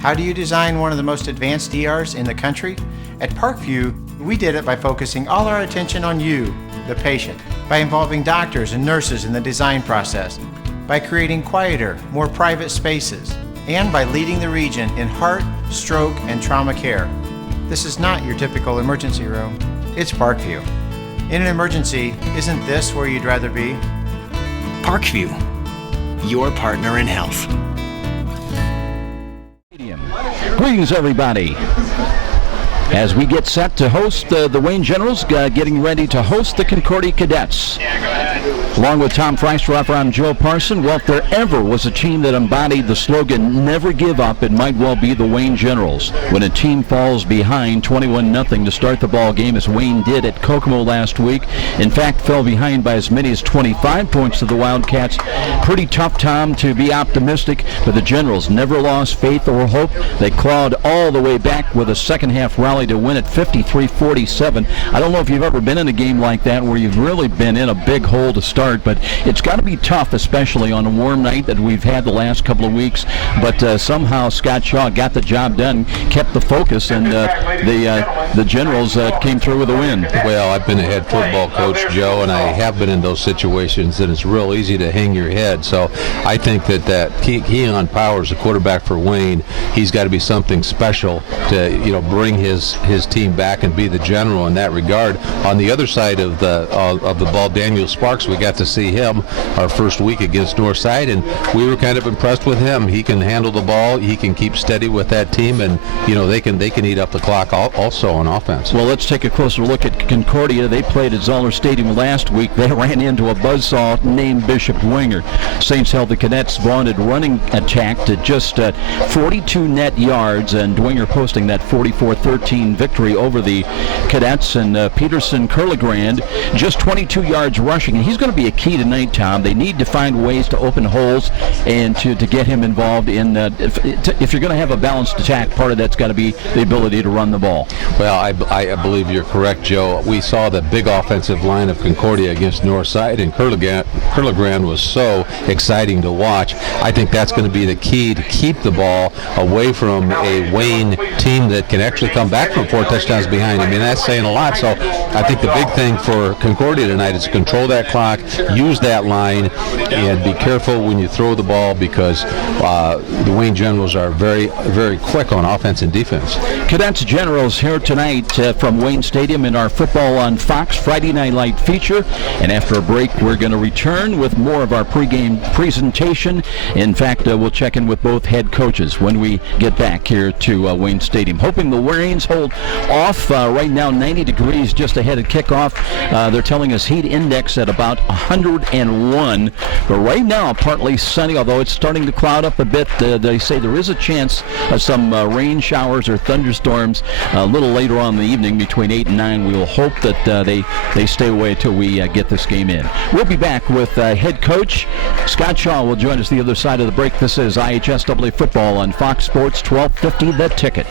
How do you design one of the most advanced ERs in the country? At Parkview, we did it by focusing all our attention on you, the patient, by involving doctors and nurses in the design process, by creating quieter, more private spaces, and by leading the region in heart, stroke, and trauma care. This is not your typical emergency room. It's Parkview. In an emergency, isn't this where you'd rather be? Parkview, your partner in health. Greetings, everybody. As we get set to host the Wayne Generals, getting ready to host the Concordia Cadets. Along with Tom Freistroff, I'm Joe Parson. Well, if there ever was a team that embodied the slogan, never give up, it might well be the Wayne Generals. When a team falls behind 21-0 to start the ball game, as Wayne did at Kokomo last week, in fact, fell behind by as many as 25 points to the Wildcats. Pretty tough, Tom, to be optimistic, but the Generals never lost faith or hope. They clawed all the way back with a second-half rally to win at 53-47. I don't know if you've ever been in a game like that where you've really been in a big hole to start, but it's got to be tough, especially on a warm night that we've had the last couple of weeks. But somehow Scott Shaw got the job done, kept the focus, and the Generals came through with a win. Well, I've been a head football coach, Joe, and I have been in those situations, and it's real easy to hang your head. So I think that Keion Powers, the quarterback for Wayne, he's got to be something special to bring his team back and be the general in that regard. On the other side of the ball, Daniel Sparks, we got to see him our first week against Northside, and we were kind of impressed with him. He can handle the ball, he can keep steady with that team, and they can eat up the clock also on offense. Well, let's take a closer look at Concordia. They played at Zoller Stadium last week. They ran into a buzzsaw named Bishop Winger. Saints held the Cadets' vaunted running attack to just 42 net yards, and Dwenger posting that 44-13 victory over the Cadets. And Peterson Curlegrand just 22 yards rushing, and he's going to be a key tonight, Tom. They need to find ways to open holes and to get him involved in if you're going to have a balanced attack, part of that's got to be the ability to run the ball. Well, I believe you're correct, Joe. We saw the big offensive line of Concordia against Northside, and Curlegrand was so exciting to watch. I think that's going to be the key to keep the ball away from a Wayne team that can actually come back from 4 touchdowns behind. I mean, that's saying a lot. So I think the big thing for Concordia tonight is control that clock, use that line, and be careful when you throw the ball, because the Wayne Generals are very, very quick on offense and defense. Cadets Generals here tonight from Wayne Stadium in our Football on Fox Friday Night Light feature. And after a break, we're going to return with more of our pregame presentation. In fact, we'll check in with both head coaches when we get back here to Wayne Stadium. Hoping the rains hold off. Right now, 90 degrees just ahead of kickoff. They're telling us heat index at about 101. But right now, partly sunny, although it's starting to cloud up a bit. They say there is a chance of some rain showers or thunderstorms a little later on in the evening between 8 and 9. We will hope that they stay away until we get this game in. We'll be back with head coach Scott Shaw will join us the other side of the break. This is IHSAA Football on Fox Sports 1250 The Ticket.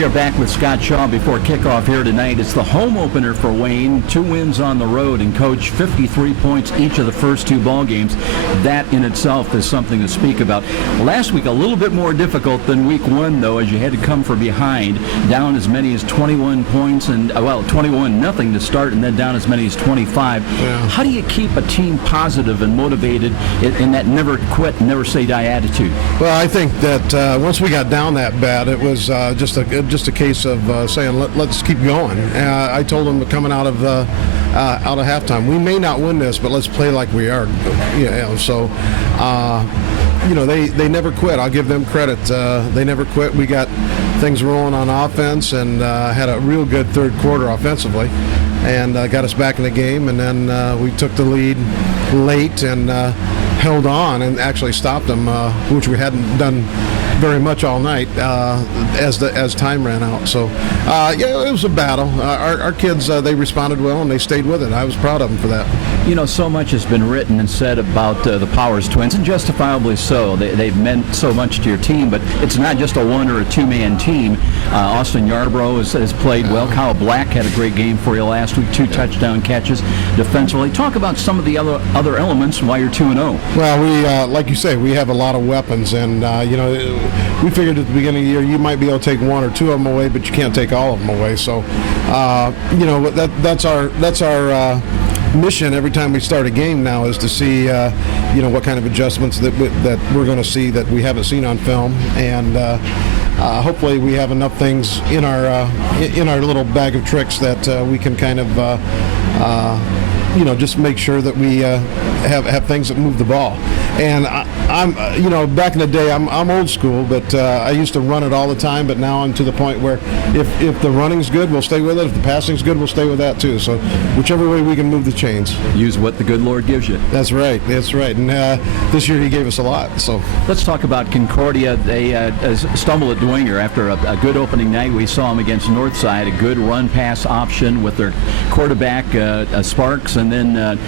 We are back with Scott Shaw before kickoff here tonight. It's the home opener for Wayne. 2 wins on the road, and Coach, 53 points each of the first 2 ball games. That in itself is something to speak about. Last week, a little bit more difficult than week 1, though, as you had to come from behind, down as many as 21 points, and 21-0 to start, and then down as many as 25. Yeah. How do you keep a team positive and motivated in that never quit, never say die attitude? Well, I think that once we got down that bad, it was just a case of saying let's keep going. I told them coming out of halftime, we may not win this, but let's play like we are. So they never quit. I'll give them credit. They never quit. We got things rolling on offense and had a real good third quarter offensively, and got us back in the game. And then we took the lead late and held on and actually stopped them, which we hadn't done very much all night as time ran out. So it was a battle. Our kids, they responded well and they stayed with it. I was proud of them for that. So much has been written and said about the Powers twins, and justifiably so. They've meant so much to your team, but it's not just a 1 or a 2-man team. Auston Yarbrough has played well. Kyle Black had a great game for you last week, 2 touchdown catches defensively. Talk about some of the other elements why you're 2-0. Well, we like you say, we have a lot of weapons, and we figured at the beginning of the year you might be able to take 1 or 2 of them away, but you can't take all of them away. So that's our mission every time we start a game now, is to see what kind of adjustments that we're going to see that we haven't seen on film, and hopefully we have enough things in our little bag of tricks that we can kind of just make sure that we have things that move the ball. And I'm back in the day, I'm old school, but I used to run it all the time. But now I'm to the point where if the running's good, we'll stay with it. If the passing's good, we'll stay with that too. So whichever way we can move the chains. Use what the good Lord gives you. That's right. And this year He gave us a lot. So let's talk about Concordia. They stumbled at Dwenger after a good opening night. We saw them against Northside, a good run-pass option with their quarterback Sparks, and then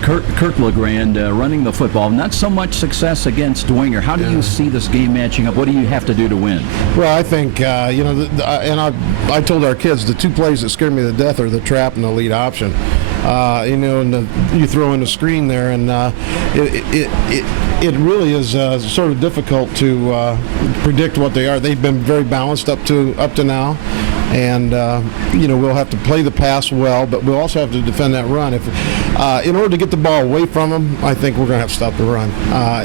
Kirk LeGrand running the football. Not so much success against Dwenger. How do you see this game matching up? What do you have to do to win? Well, I think, and I told our kids the 2 plays that scared me to death are the trap and the lead option. And you throw in the screen there, and it really is sort of difficult to predict what they are. They've been very balanced up to now. And we'll have to play the pass well, but we'll also have to defend that run. In order to get the ball away from them, I think we're going to have to stop the run.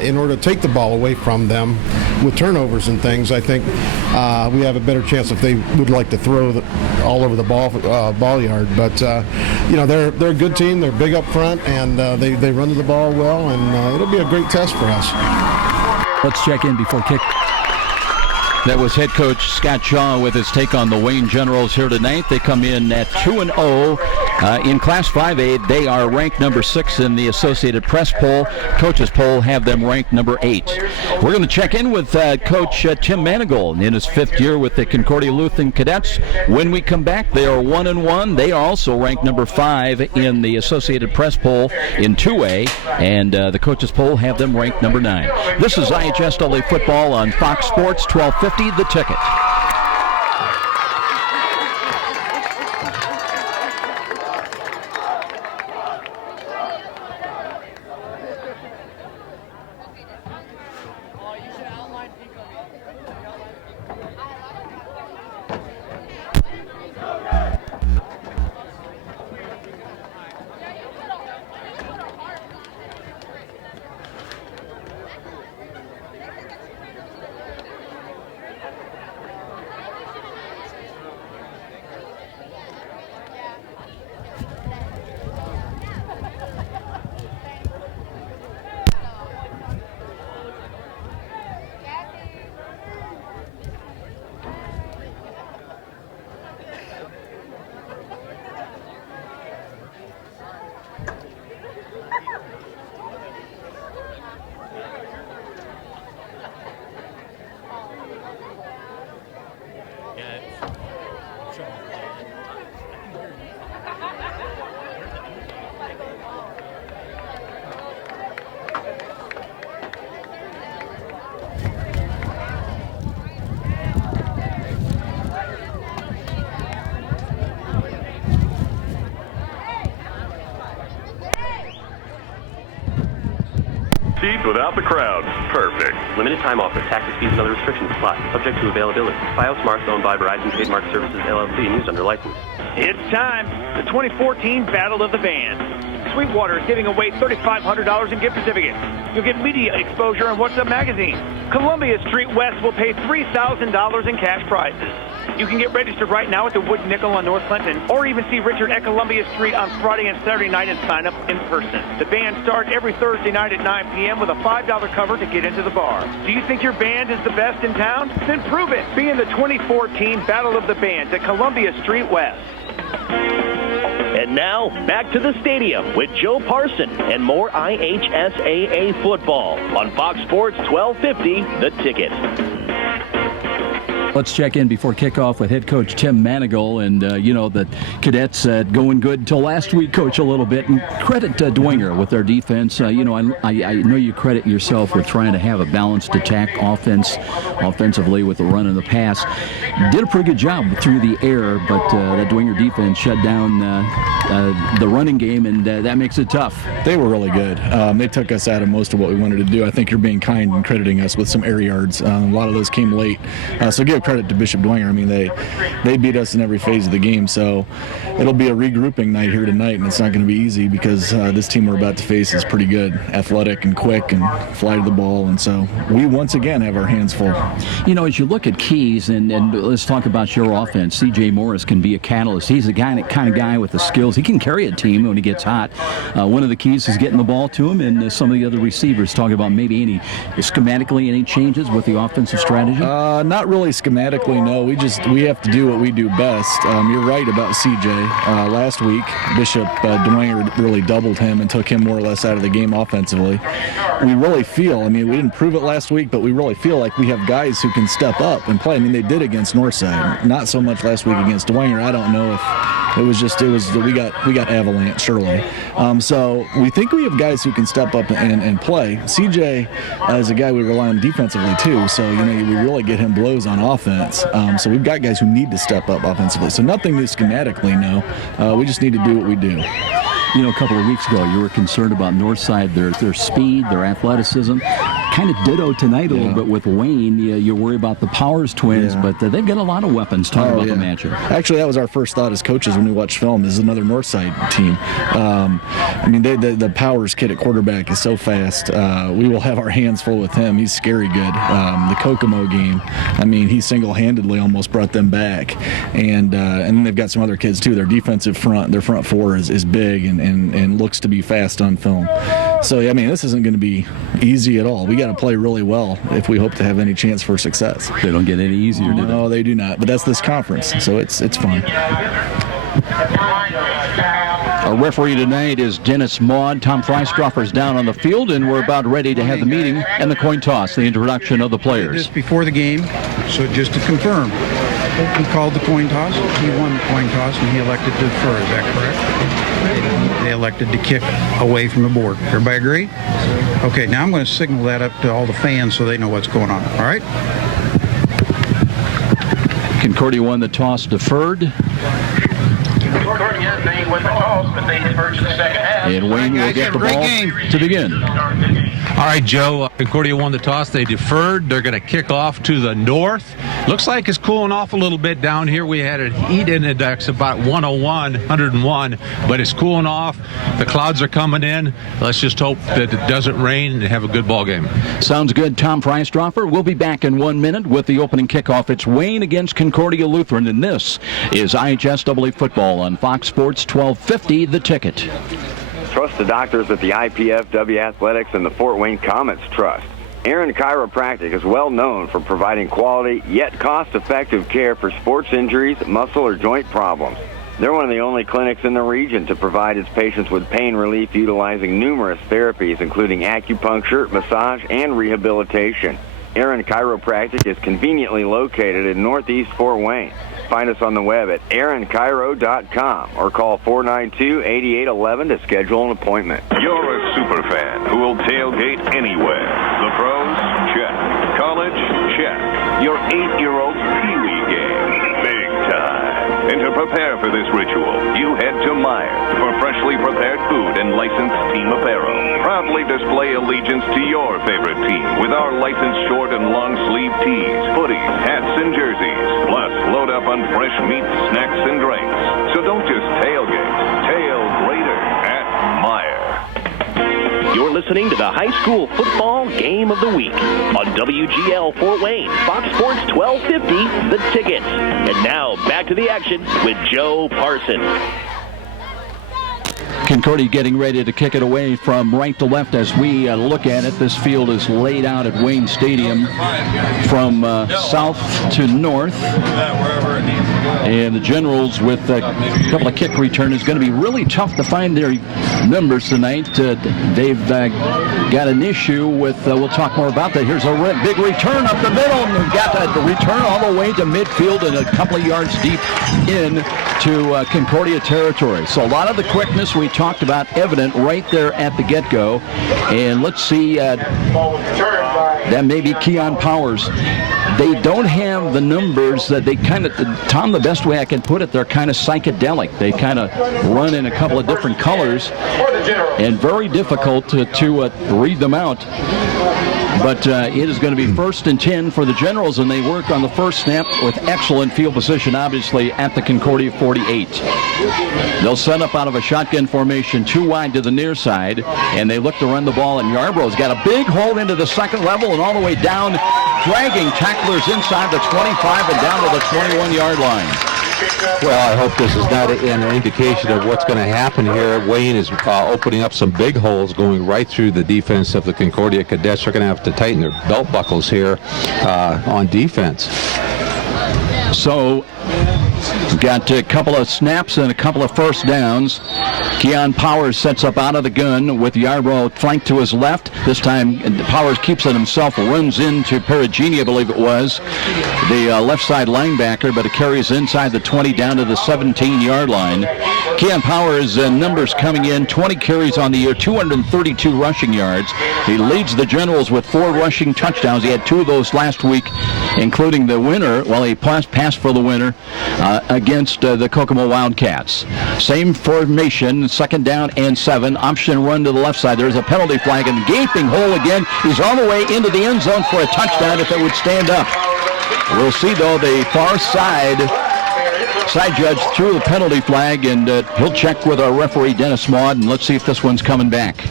In order to take the ball away from them with turnovers and things, I think we have a better chance if they would like to throw all over the ball yard. But they're a good team. They're big up front, and they run to the ball well, and it'll be a great test for us. Let's check in before kick. That was head coach Scott Shaw with his take on the Wayne Generals here tonight. They come in at 2-0 in Class 5A. They are ranked number 6 in the Associated Press poll. Coaches poll have them ranked number 8. We're going to check in with Coach Tim Manigault in his 5th year with the Concordia Lutheran Cadets. When we come back, they are 1-1. They are also ranked number 5 in the Associated Press poll in 2A, and the coaches poll have them ranked number 9. This is IHSAA football on Fox Sports 1250. The Ticket. seat without the crowd. Perfect. Limited time offer. Taxes, fees, and other restrictions apply. Subject to availability. BIOS Marks owned by Verizon Trademark Services, LLC, and used under license. It's time. The 2014 Battle of the Bands. Sweetwater is giving away $3,500 in gift certificates. You'll get media exposure on What's Up magazine. Columbia Street West will pay $3,000 in cash prizes. You can get registered right now at the Wood Nickel on North Clinton, or even see Richard at Columbia Street on Friday and Saturday night and sign up in person. The band starts every Thursday night at 9 p.m. with a $5 cover to get into the bar. Do you think your band is the best in town? Then prove it. Be in the 2014 Battle of the Bands at Columbia Street West. And now, back to the stadium with Joe Parson and more IHSAA football on Fox Sports 1250, The Ticket. Let's check in before kickoff with head coach Tim Manigal. And, the Cadets going good until last week, coach, a little bit. And credit Dwenger with their defense. I know you credit yourself with trying to have a balanced attack offensively with the run and the pass. Did a pretty good job through the air, but that Dwenger defense shut down the running game, and that makes it tough. They were really good. They took us out of most of what we wanted to do. I think you're being kind and crediting us with some air yards. A lot of those came late. So give credit to Bishop Dwenger. I mean, they beat us in every phase of the game, so it'll be a regrouping night here tonight, and it's not going to be easy because this team we're about to face is pretty good, athletic and quick and fly to the ball, and so we once again have our hands full. As you look at keys, and let's talk about your offense, C.J. Morris can be a catalyst. He's the kind of guy with the skills. He can carry a team when he gets hot. One of the keys is getting the ball to him, and some of the other receivers talking about maybe schematically any changes with the offensive strategy? Not really schematically, no. We have to do what we do best. You're right about CJ. Last week, Bishop Dwenger really doubled him and took him more or less out of the game offensively. We really feel, we didn't prove it last week, but we really feel like we have guys who can step up and play. They did against Northside. Not so much last week against Dwenger. I don't know if we got avalanche, surely. So we think we have guys who can step up and play. CJ is a guy we rely on defensively too, so we really get him blows on offense. So we've got guys who need to step up offensively. So nothing new schematically, no. We just need to do what we do. A couple of weeks ago, you were concerned about Northside, their speed, their athleticism. Kind of ditto tonight a little bit with Wayne. You worry about the Powers twins, but they've got a lot of weapons. Talk about the matchup. Actually, that was our first thought as coaches when we watched film. This is another Northside team. The Powers kid at quarterback is so fast. We will have our hands full with him. He's scary good. The Kokomo game, he single-handedly almost brought them back. And then they've got some other kids, too. Their defensive front, their front four is big and looks to be fast on film. So, this isn't going to be easy at all. We got to play really well if we hope to have any chance for success. They don't get any easier, do they? No, they do not. But that's this conference, so it's fun. Our referee tonight is Dennis Maud. Tom Freistroffer's down on the field, and we're about ready to have the meeting and the coin toss, the introduction of the players. This before the game, so just to confirm, he called the coin toss, he won the coin toss, and he elected to defer. Is that correct? They elected to kick away from the board. Everybody agree? Okay, now I'm going to signal that up to all the fans so they know what's going on. All right? Concordia won the toss, deferred. Concordia, they win the toss, but they deferred to the second half. And Wayne will get the ball to begin. All right, Joe, Concordia won the toss. They deferred. They're going to kick off to the north. Looks like it's cooling off a little bit down here. We had a heat index about 101, but it's cooling off. The clouds are coming in. Let's just hope that it doesn't rain and have a good ball game. Sounds good, Tom Freistroffer. We'll be back in 1 minute with the opening kickoff. It's Wayne against Concordia Lutheran, and this is IHSAA football on Fox Sports 1250, The Ticket. Trust the doctors at the IPFW Athletics and the Fort Wayne Comets Trust. Aaron Chiropractic is well known for providing quality yet cost-effective care for sports injuries, muscle, or joint problems. They're one of the only clinics in the region to provide its patients with pain relief utilizing numerous therapies, including acupuncture, massage, and rehabilitation. Aaron Chiropractic is conveniently located in Northeast Fort Wayne. Find us on the web at aaronchiro.com or call 492-8811 to schedule an appointment. You're a super fan who will tailgate anywhere. The pros? Check. College? Check. Your 8-year-old's Pee Wee game? Big time. And to prepare for this ritual, you head to Meyer for freshly prepared food and licensed team apparel. proudly display allegiance to your favorite team with our licensed short and long sleeve tees, hoodies, hats, and jerseys. Plus, load up on fresh meats, snacks, and drinks. So don't just tailgate. Tail greater at Meyer. You're listening to the high school football game of the week on WGL Fort Wayne, Fox Sports 1250, The Ticket. And now, back to the action with Joe Parson. Concordia getting ready to kick it away from right to left as we look at it. This field is laid out at Wayne Stadium from south to north. And the Generals with a couple of kick return is going to be really tough to find their numbers tonight. They've got an issue with, we'll talk more about that. Here's a big return up the middle, and we've got the return all the way to midfield and a couple of yards deep into Concordia territory. So a lot of the quickness we talked about evident right there at the get-go. And let's see, that may be Keion Powers. They don't have the numbers that they kind of, Tom, the best way I can put it, they're kind of psychedelic. They kind of run in a couple of different colors and very difficult to read them out. But it is going to be 1st and 10 for the Generals, and they work on the first snap with excellent field position, obviously, at the Concordia 48. They'll set up out of a shotgun formation 2 wide to the near side, and they look to run the ball, and Yarbrough's got a big hole into the second level and all the way down, dragging tacklers inside the 25 and down to the 21-yard line. Well, I hope this is not an indication of what's going to happen here. Wayne is opening up some big holes going right through the defense of the Concordia Cadets. They're going to have to tighten their belt buckles here on defense. So, we've got a couple of snaps and a couple of first downs. Keion Powers sets up out of the gun with Yarbrough flanked to his left. This time, Powers keeps it himself, runs into Perugini, I believe it was, the left side linebacker, but it carries inside the 20 down to the 17-yard line. Keion Powers' numbers coming in, 20 carries on the year, 232 rushing yards. He leads the Generals with 4 rushing touchdowns. He had 2 of those last week, including the winner, he passed for the winner against the Kokomo Wildcats. Same formation, 2nd down and 7. Option run to the left side. There's a penalty flag and gaping hole again. He's all the way into the end zone for a touchdown if it would stand up. We'll see, though, the far side judge threw the penalty flag, and he'll check with our referee, Dennis Maud, and let's see if this one's coming back.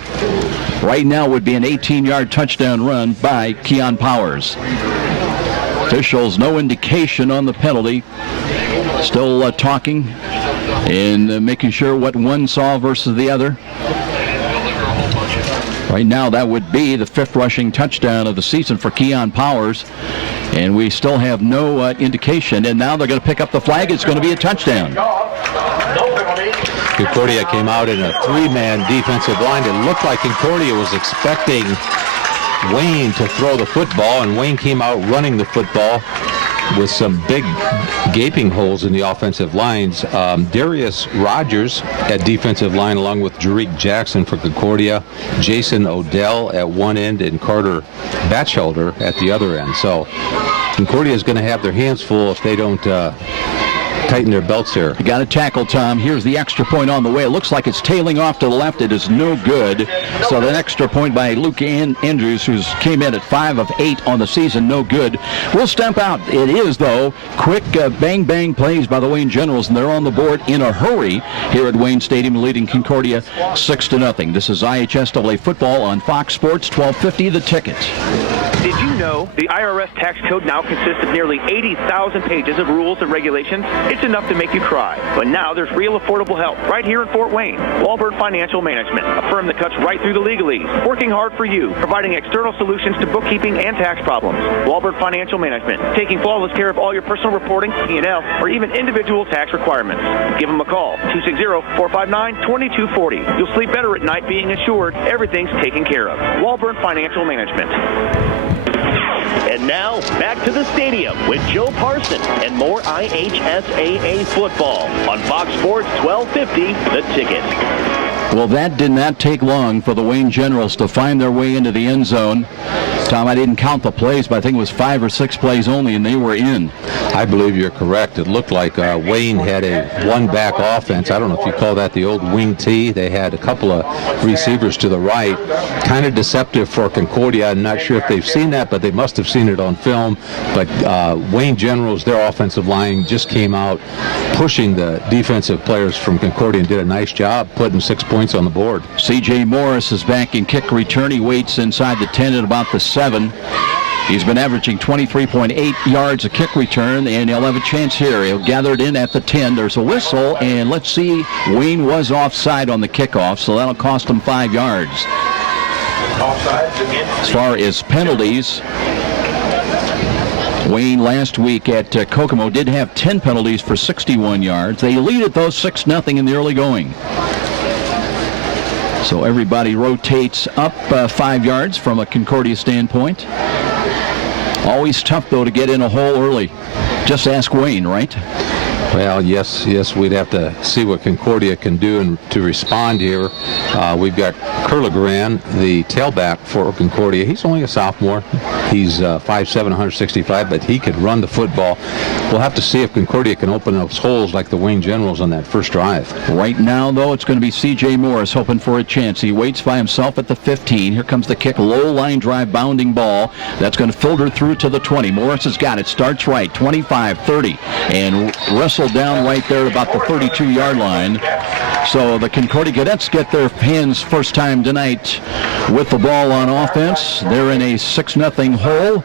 Right now would be an 18-yard touchdown run by Keion Powers. Officials, no indication on the penalty. Still talking and making sure what one saw versus the other. Right now, that would be the 5th rushing touchdown of the season for Keion Powers. And we still have no indication. And now they're going to pick up the flag. It's going to be a touchdown. Concordia came out in a 3-man defensive line. It looked like Concordia was expecting Wayne to throw the football, and Wayne came out running the football with some big gaping holes in the offensive lines. Darius Rogers at defensive line, along with Jerick Jackson for Concordia, Jason Odell at one end, and Carter Batchelder at the other end. So Concordia is going to have their hands full if they don't tighten their belts here. You got a tackle, Tom. Here's the extra point on the way. It looks like it's tailing off to the left. It is no good. So that extra point by Luke Andrews, who came in at 5 of 8 on the season, no good. We'll stamp out. It is, though, quick bang-bang plays by the Wayne Generals, and they're on the board in a hurry here at Wayne Stadium, leading Concordia 6-0. This is IHSAA football on Fox Sports 1250, The Ticket. Did you know the IRS tax code now consists of nearly 80,000 pages of rules and regulations? It's enough to make you cry. But now there's real affordable help right here in Fort Wayne. Walburn Financial Management, a firm that cuts right through the legalese, working hard for you, providing external solutions to bookkeeping and tax problems. Walburn Financial Management, taking flawless care of all your personal reporting, P&L, or even individual tax requirements. Give them a call, 260-459-2240. You'll sleep better at night being assured everything's taken care of. Walburn Financial Management. And now, back to the stadium with Joe Parson and more IHSAA football on Fox Sports 1250, The Ticket. Well, that did not take long for the Wayne Generals to find their way into the end zone. Tom, I didn't count the plays, but I think it was 5 or 6 plays only, and they were in. I believe you're correct. It looked like Wayne had a one-back offense. I don't know if you call that the old wing T. They had a couple of receivers to the right. Kind of deceptive for Concordia. I'm not sure if they've seen that, but they must have seen it on film. But Wayne Generals, their offensive line just came out pushing the defensive players from Concordia and did a nice job putting 6 points on the board. C.J. Morris is back in kick return. He waits inside the 10 at about the 7. He's been averaging 23.8 yards a kick return, and he'll have a chance here. He'll gather it in at the 10. There's a whistle, and let's see, Wayne was offside on the kickoff, so that'll cost him 5 yards. As far as penalties, Wayne last week at Kokomo did have 10 penalties for 61 yards. They lead at those 6-0 in the early going. So everybody rotates up 5 yards from a Concordia standpoint. Always tough, though, to get in a hole early. Just ask Wayne, right? Well, yes, we'd have to see what Concordia can do and to respond here. We've got Curligran, the tailback for Concordia. He's only a sophomore. He's 5'7", 165, but he could run the football. We'll have to see if Concordia can open those holes like the Wayne Generals on that first drive. Right now, though, it's going to be C.J. Morris hoping for a chance. He waits by himself at the 15. Here comes the kick, low line drive, bounding ball. That's going to filter through to the 20. Morris has got it. Starts right, 25, 30, and wrestled down right there about the 32-yard line. So the Concordia Cadets get their hands first time tonight with the ball on offense. They're in a 6-0 hole,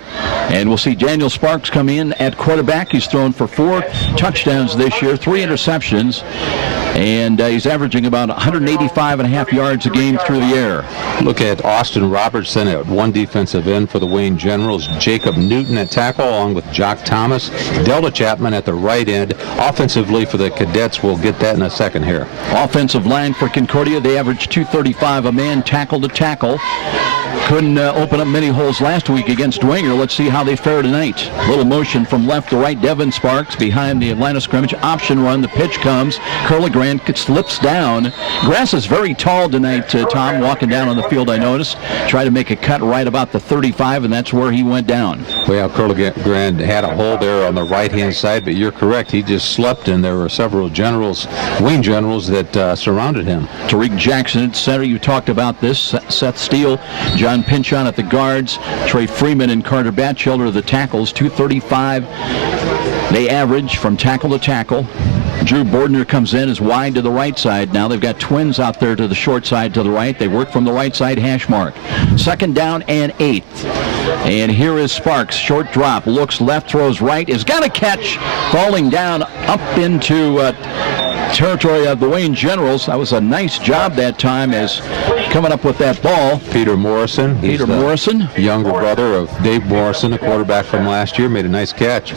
and we'll see Daniel Sparks come in at quarterback. He's thrown for 4 touchdowns this year, 3 interceptions, and he's averaging about 185.5 yards a game through the air. Look at Auston Robertson at one defensive end for the Wayne Generals, Jacob Newton at tackle along with Jock Thomas, Delta Chapman at the right end. Offensively for the Cadets, we'll get that in a second here. Offensive line for Concordia, they average 235 a man tackle to tackle. Couldn't open up many holes last week against Dwenger. Let's see how they fare tonight. Little motion from left to right. Devin Sparks behind the line of scrimmage. Option run. The pitch comes. Curligran slips down. Grass is very tall tonight, Tom, walking down on the field, I noticed. Tried to make a cut right about the 35, and that's where he went down. Well, Curligran had a hole there on the right-hand side, but you're correct. He just slept, and there were several Wayne Generals that surrounded him. Tariq Jackson at center. You talked about this. Seth Steele, John Pinchon at the guards, Trey Freeman and Carter Batchelder the tackles, 235 they average from tackle to tackle. Drew Bordner comes in as wide to the right side. Now they've got twins out there to the short side to the right. They work from the right side hash mark. 2nd down and 8. And here is Sparks. Short drop. Looks left, throws right. Has got a catch. Falling down up into territory of the Wayne Generals. That was a nice job that time as coming up with that ball. Peter Morrison. Peter Morrison. Younger brother of Dave Morrison, a quarterback from last year, made a nice catch.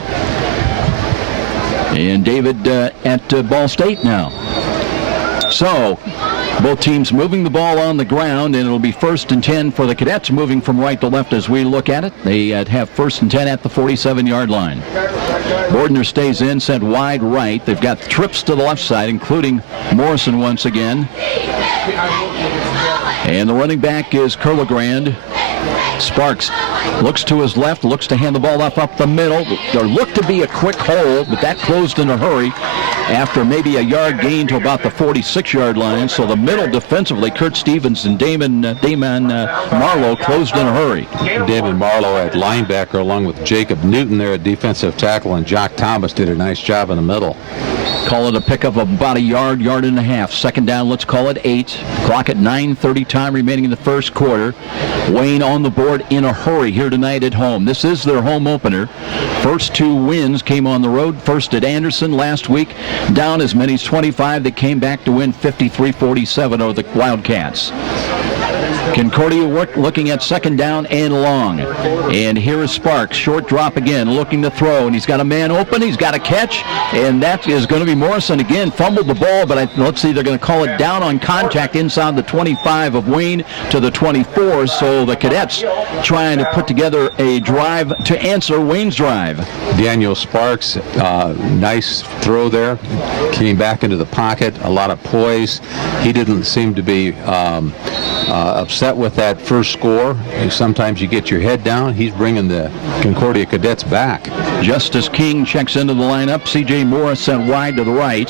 And David at Ball State now. So both teams moving the ball on the ground, and it'll be 1st and 10 for the Cadets, moving from right to left as we look at it. They have 1st and 10 at the 47-yard line. Bordner stays in, sent wide right. They've got trips to the left side, including Morrison once again. And the running back is Curligran. Sparks looks to his left, looks to hand the ball up the middle. There looked to be a quick hole, but that closed in a hurry after maybe a yard gain to about the 46-yard line. So the middle defensively, Kurt Stevens and Damon Marlowe closed in a hurry. Damon Marlowe at linebacker along with Jacob Newton there at defensive tackle, and Jock Thomas did a nice job in the middle. Call it a pickup of about a yard and a half. 2nd down, let's call it 8. Clock at 9:30, time remaining in the first quarter. Wayne on the board in a hurry here tonight at home. This is their home opener. First 2 wins came on the road. First at Anderson last week, down as many as 25. They came back to win 53-47 over the Wildcats. Concordia looking at second down and long. And here is Sparks. Short drop again, looking to throw. And he's got a man open. He's got a catch. And that is going to be Morrison again. Fumbled the ball, but let's see, they're going to call it down on contact inside the 25 of Wayne to the 24. So the Cadets trying to put together a drive to answer Wayne's drive. Daniel Sparks, nice throw there. Came back into the pocket. A lot of poise. He didn't seem to be upset with that first score. Sometimes you get your head down. He's bringing the Concordia Cadets back. Justice King checks into the lineup. C.J. Morris sent wide to the right.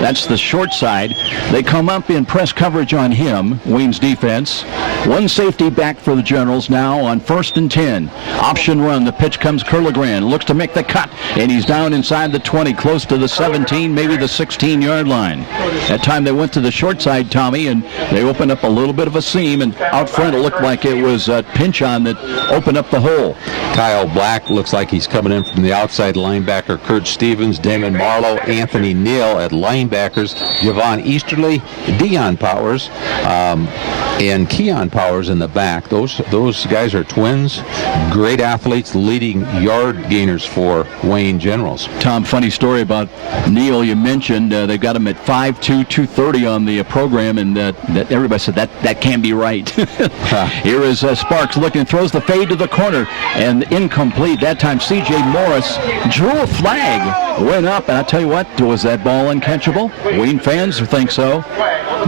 That's the short side. They come up in press coverage on him, Wayne's defense. One safety back for the Generals now on 1st and 10. Option run. The pitch comes Curligran. Looks to make the cut, and he's down inside the 20, close to the 17, maybe the 16-yard line. That time they went to the short side, Tommy, and they opened up a little bit of a seam, and out front it looked like it was Pinchon that opened up the hole. Kyle Black looks like he's coming in from the outside linebacker. Kurt Stevens, Damon Marlowe, Anthony Neal at linebackers. Javon Easterly, Deion Powers, and Keion Powers in the back. Those guys are twins. Great athletes, leading yard gainers for Wayne Generals. Tom, funny story about Neal. You mentioned they've got him at 5'2", 230 on the program, and that everybody said that can't be right. Here is Sparks looking, throws the fade to the corner, and incomplete. That time C.J. Morris drew a flag, went up, and I tell you what, was that ball uncatchable? Wayne fans think so,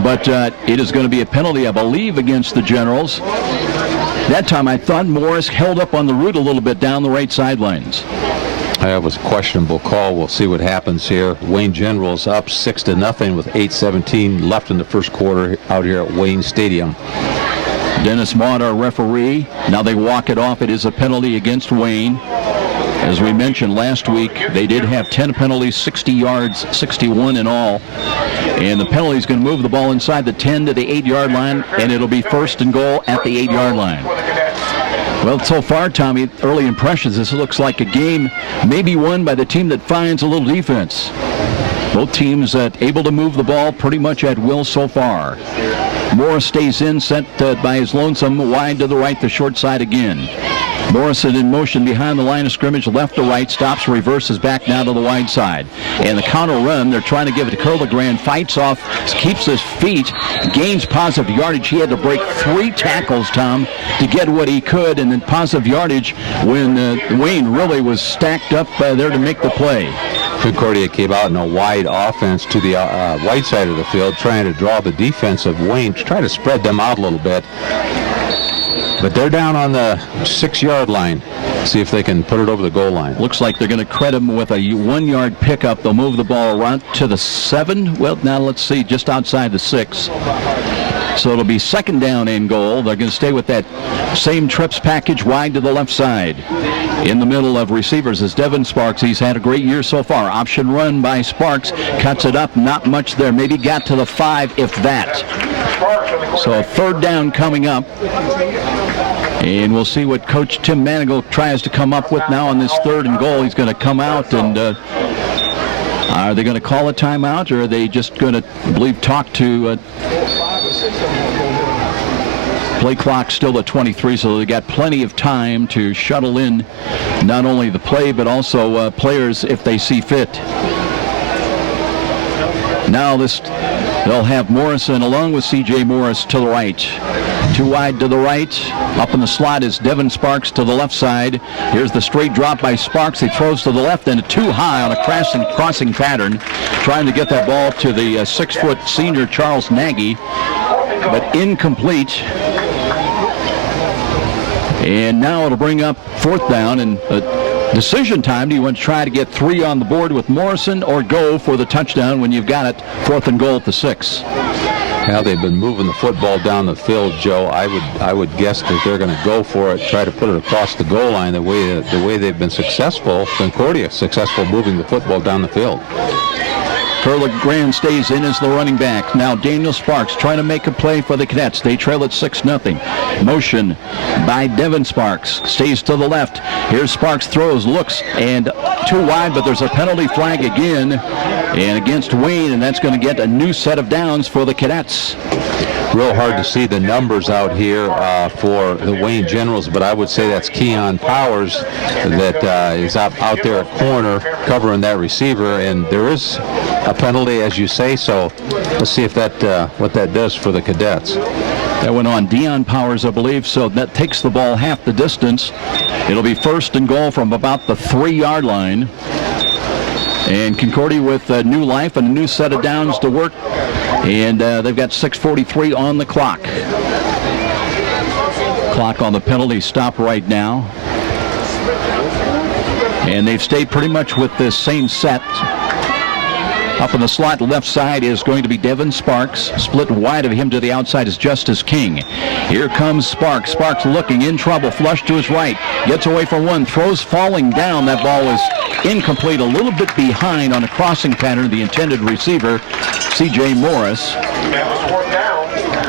but it is going to be a penalty, I believe, against the Generals. That time I thought Morris held up on the route a little bit down the right sidelines. That was a questionable call. We'll see what happens here. Wayne Generals up 6-0 with 8:17 left in the first quarter out here at Wayne Stadium. Dennis Maud, our referee. Now they walk it off. It is a penalty against Wayne. As we mentioned last week, they did have 10 penalties, 60 yards, 61 in all. And the penalty is going to move the ball inside the 10 to the 8-yard line, and it'll be 1st and goal at the 8-yard line. Well, so far, Tommy, early impressions, this looks like a game maybe won by the team that finds a little defense. Both teams able to move the ball pretty much at will so far. Morris stays in, sent by his lonesome wide to the right, the short side again. Morrison in motion behind the line of scrimmage, left to right, stops, reverses back now to the wide side. And the counter run, they're trying to give it to Curligran, fights off, keeps his feet, gains positive yardage. He had to break 3 tackles, Tom, to get what he could, and then positive yardage when Wayne really was stacked up there to make the play. Concordia came out in a wide offense to the right side of the field, trying to draw the defense of Wayne to try to spread them out a little bit. But they're down on the 6-yard line. See if they can put it over the goal line. Looks like they're going to credit them with a 1-yard pickup. They'll move the ball around to the 7. Well, now let's see, just outside the 6. So it'll be 2nd down and goal. They're going to stay with that same trips package wide to the left side. In the middle of receivers is Devin Sparks. He's had a great year so far. Option run by Sparks. Cuts it up. Not much there. Maybe got to the 5, if that. So a 3rd down coming up. And we'll see what Coach Tim Manigal tries to come up with now on this 3rd and goal. He's going to come out and are they going to call a timeout, or are they just going to, I believe, talk to play clock still at 23, so they got plenty of time to shuttle in not only the play but also players if they see fit. Now they'll have Morrison along with C.J. Morris to the right. 2 wide to the right. Up in the slot is Devin Sparks to the left side. Here's the straight drop by Sparks. He throws to the left and too high on a crossing pattern, trying to get that ball to the 6-foot senior Charles Nagy, but incomplete. And now it'll bring up 4th down and decision time. Do you want to try to get 3 on the board with Morrison or go for the touchdown when you've got it 4th and goal at the 6? Now they've been moving the football down the field, Joe. I would guess that they're going to go for it, try to put it across the goal line the way they've been successful. Concordia successful moving the football down the field. Curligran stays in as the running back. Now Daniel Sparks trying to make a play for the Cadets. They trail at 6-0. Motion by Devin Sparks. Stays to the left. Here's Sparks, throws, looks, and too wide, but there's a penalty flag again and against Wayne, and that's going to get a new set of downs for the Cadets. Real hard to see the numbers out here for the Wayne Generals, but I would say that's Keion Powers that is out there at corner covering that receiver, and there is a penalty, as you say, so let's see if that what that does for the Cadets. That went on Deion Powers, I believe, so that takes the ball half the distance. It'll be 1st and goal from about the 3-yard line. And Concordia with new life and a new set of downs to work. And they've got 6:43 on the clock. Clock on the penalty stop right now. And they've stayed pretty much with this same set. Up in the slot left side is going to be Devin Sparks. Split wide of him to the outside is Justice King. Here comes Sparks. Sparks looking in trouble. Flush to his right. Gets away from one. Throws falling down. That ball is incomplete. A little bit behind on a crossing pattern. The intended receiver, C.J. Morris.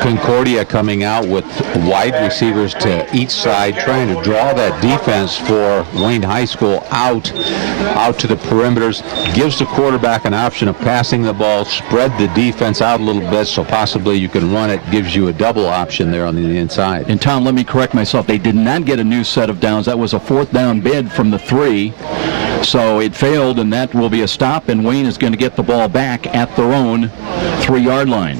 Concordia coming out with wide receivers to each side, trying to draw that defense for Wayne High School out to the perimeters. Gives the quarterback an option of passing the ball, spread the defense out a little bit so possibly you can run it. Gives you a double option there on the inside. And Tom, let me correct myself. They did not get a new set of downs. That was a 4th down bid from the 3. So it failed, and that will be a stop, and Wayne is going to get the ball back at their own 3-yard line.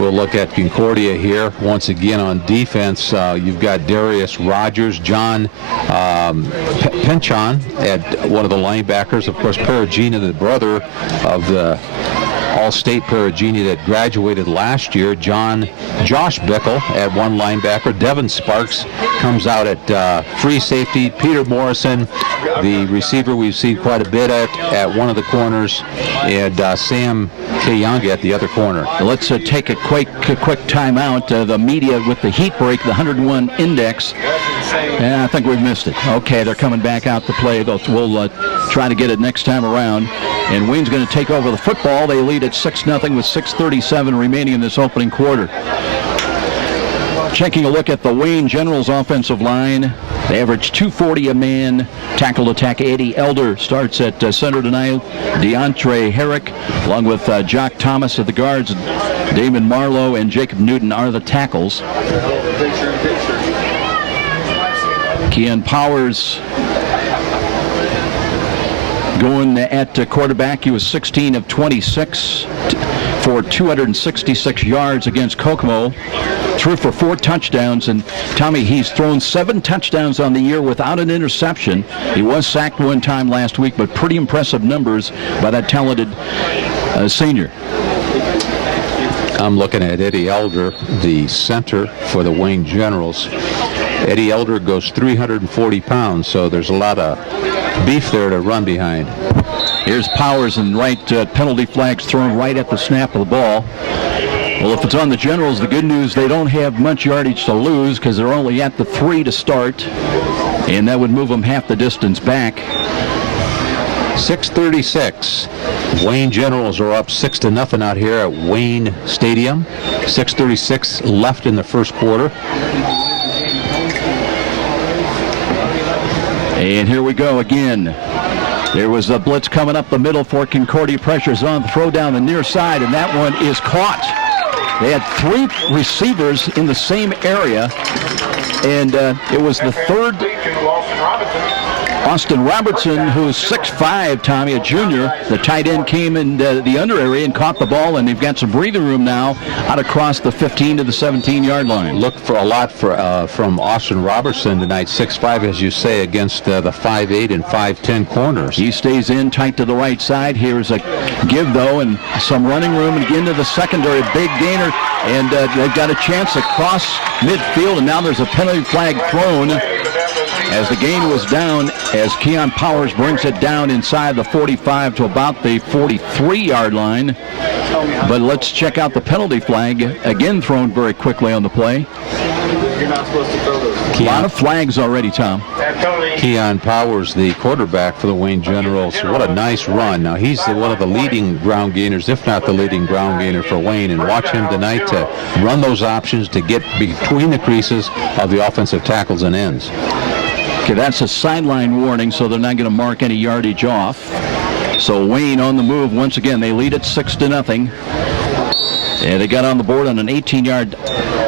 We'll look at Concordia here once again on defense. You've got Darius Rogers, John Penchon at one of the linebackers. Of course, Perugina, the brother of the All-State Perugini that graduated last year. Josh Bickle at one linebacker. Devin Sparks comes out at free safety. Peter Morrison, the receiver we've seen quite a bit at one of the corners, and Sam Keion at the other corner. Let's take a quick timeout. The media with the heat break, the 101 index. Yeah, I think we've missed it. Okay, they're coming back out to play. We'll try to get it next time around. And Wayne's going to take over the football. They lead at 6-0 with 6:37 remaining in this opening quarter. Checking a look at the Wayne Generals offensive line. They average 240 a man. Tackle attack, Eddie Elder starts at center tonight. DeAndre Herrick, along with Jock Thomas at the guards. Damon Marlowe and Jacob Newton are the tackles. Keion Powers going at quarterback. He was 16 of 26 for 266 yards against Kokomo. Threw for 4 touchdowns, and Tommy, he's thrown 7 touchdowns on the year without an interception. He was sacked one time last week, but pretty impressive numbers by that talented senior. I'm looking at Eddie Elder, the center for the Wayne Generals. Eddie Elder goes 340 pounds, so there's a lot of beef there to run behind. Here's Powers, and penalty flags thrown right at the snap of the ball. Well, if it's on the Generals, the good news, they don't have much yardage to lose because they're only at the 3 to start, and that would move them half the distance back. 6:36. Wayne Generals are up 6-0 out here at Wayne Stadium. 6:36 left in the first quarter. And here we go again. There was a blitz coming up the middle for Concordia. Pressure's on. Throw down the near side, and that one is caught. They had 3 receivers in the same area, and it was the third. Auston Robertson, who's 6'5", Tommy, a junior. The tight end came in the under area and caught the ball, and they've got some breathing room now out across the 15 to the 17-yard line. Look for a lot from Auston Robertson tonight, 6'5", as you say, against the 5'8" and 5'10" corners. He stays in tight to the right side. Here's a give, though, and some running room again to the secondary. Big gainer, and they've got a chance across midfield, and now there's a penalty flag thrown as the gain was down, as Keion Powers brings it down inside the 45 to about the 43-yard line. But let's check out the penalty flag, again thrown very quickly on the play. You're not supposed to throw those. A lot of flags already, Tom. Keion Powers, the quarterback for the Wayne Generals. What a nice run. Now, he's one of the leading ground gainers, if not the leading ground gainer for Wayne. And watch him tonight to run those options to get between the creases of the offensive tackles and ends. Okay, that's a sideline warning, so they're not going to mark any yardage off. So Wayne on the move once again. They lead it 6-0. And they got on the board on an 18-yard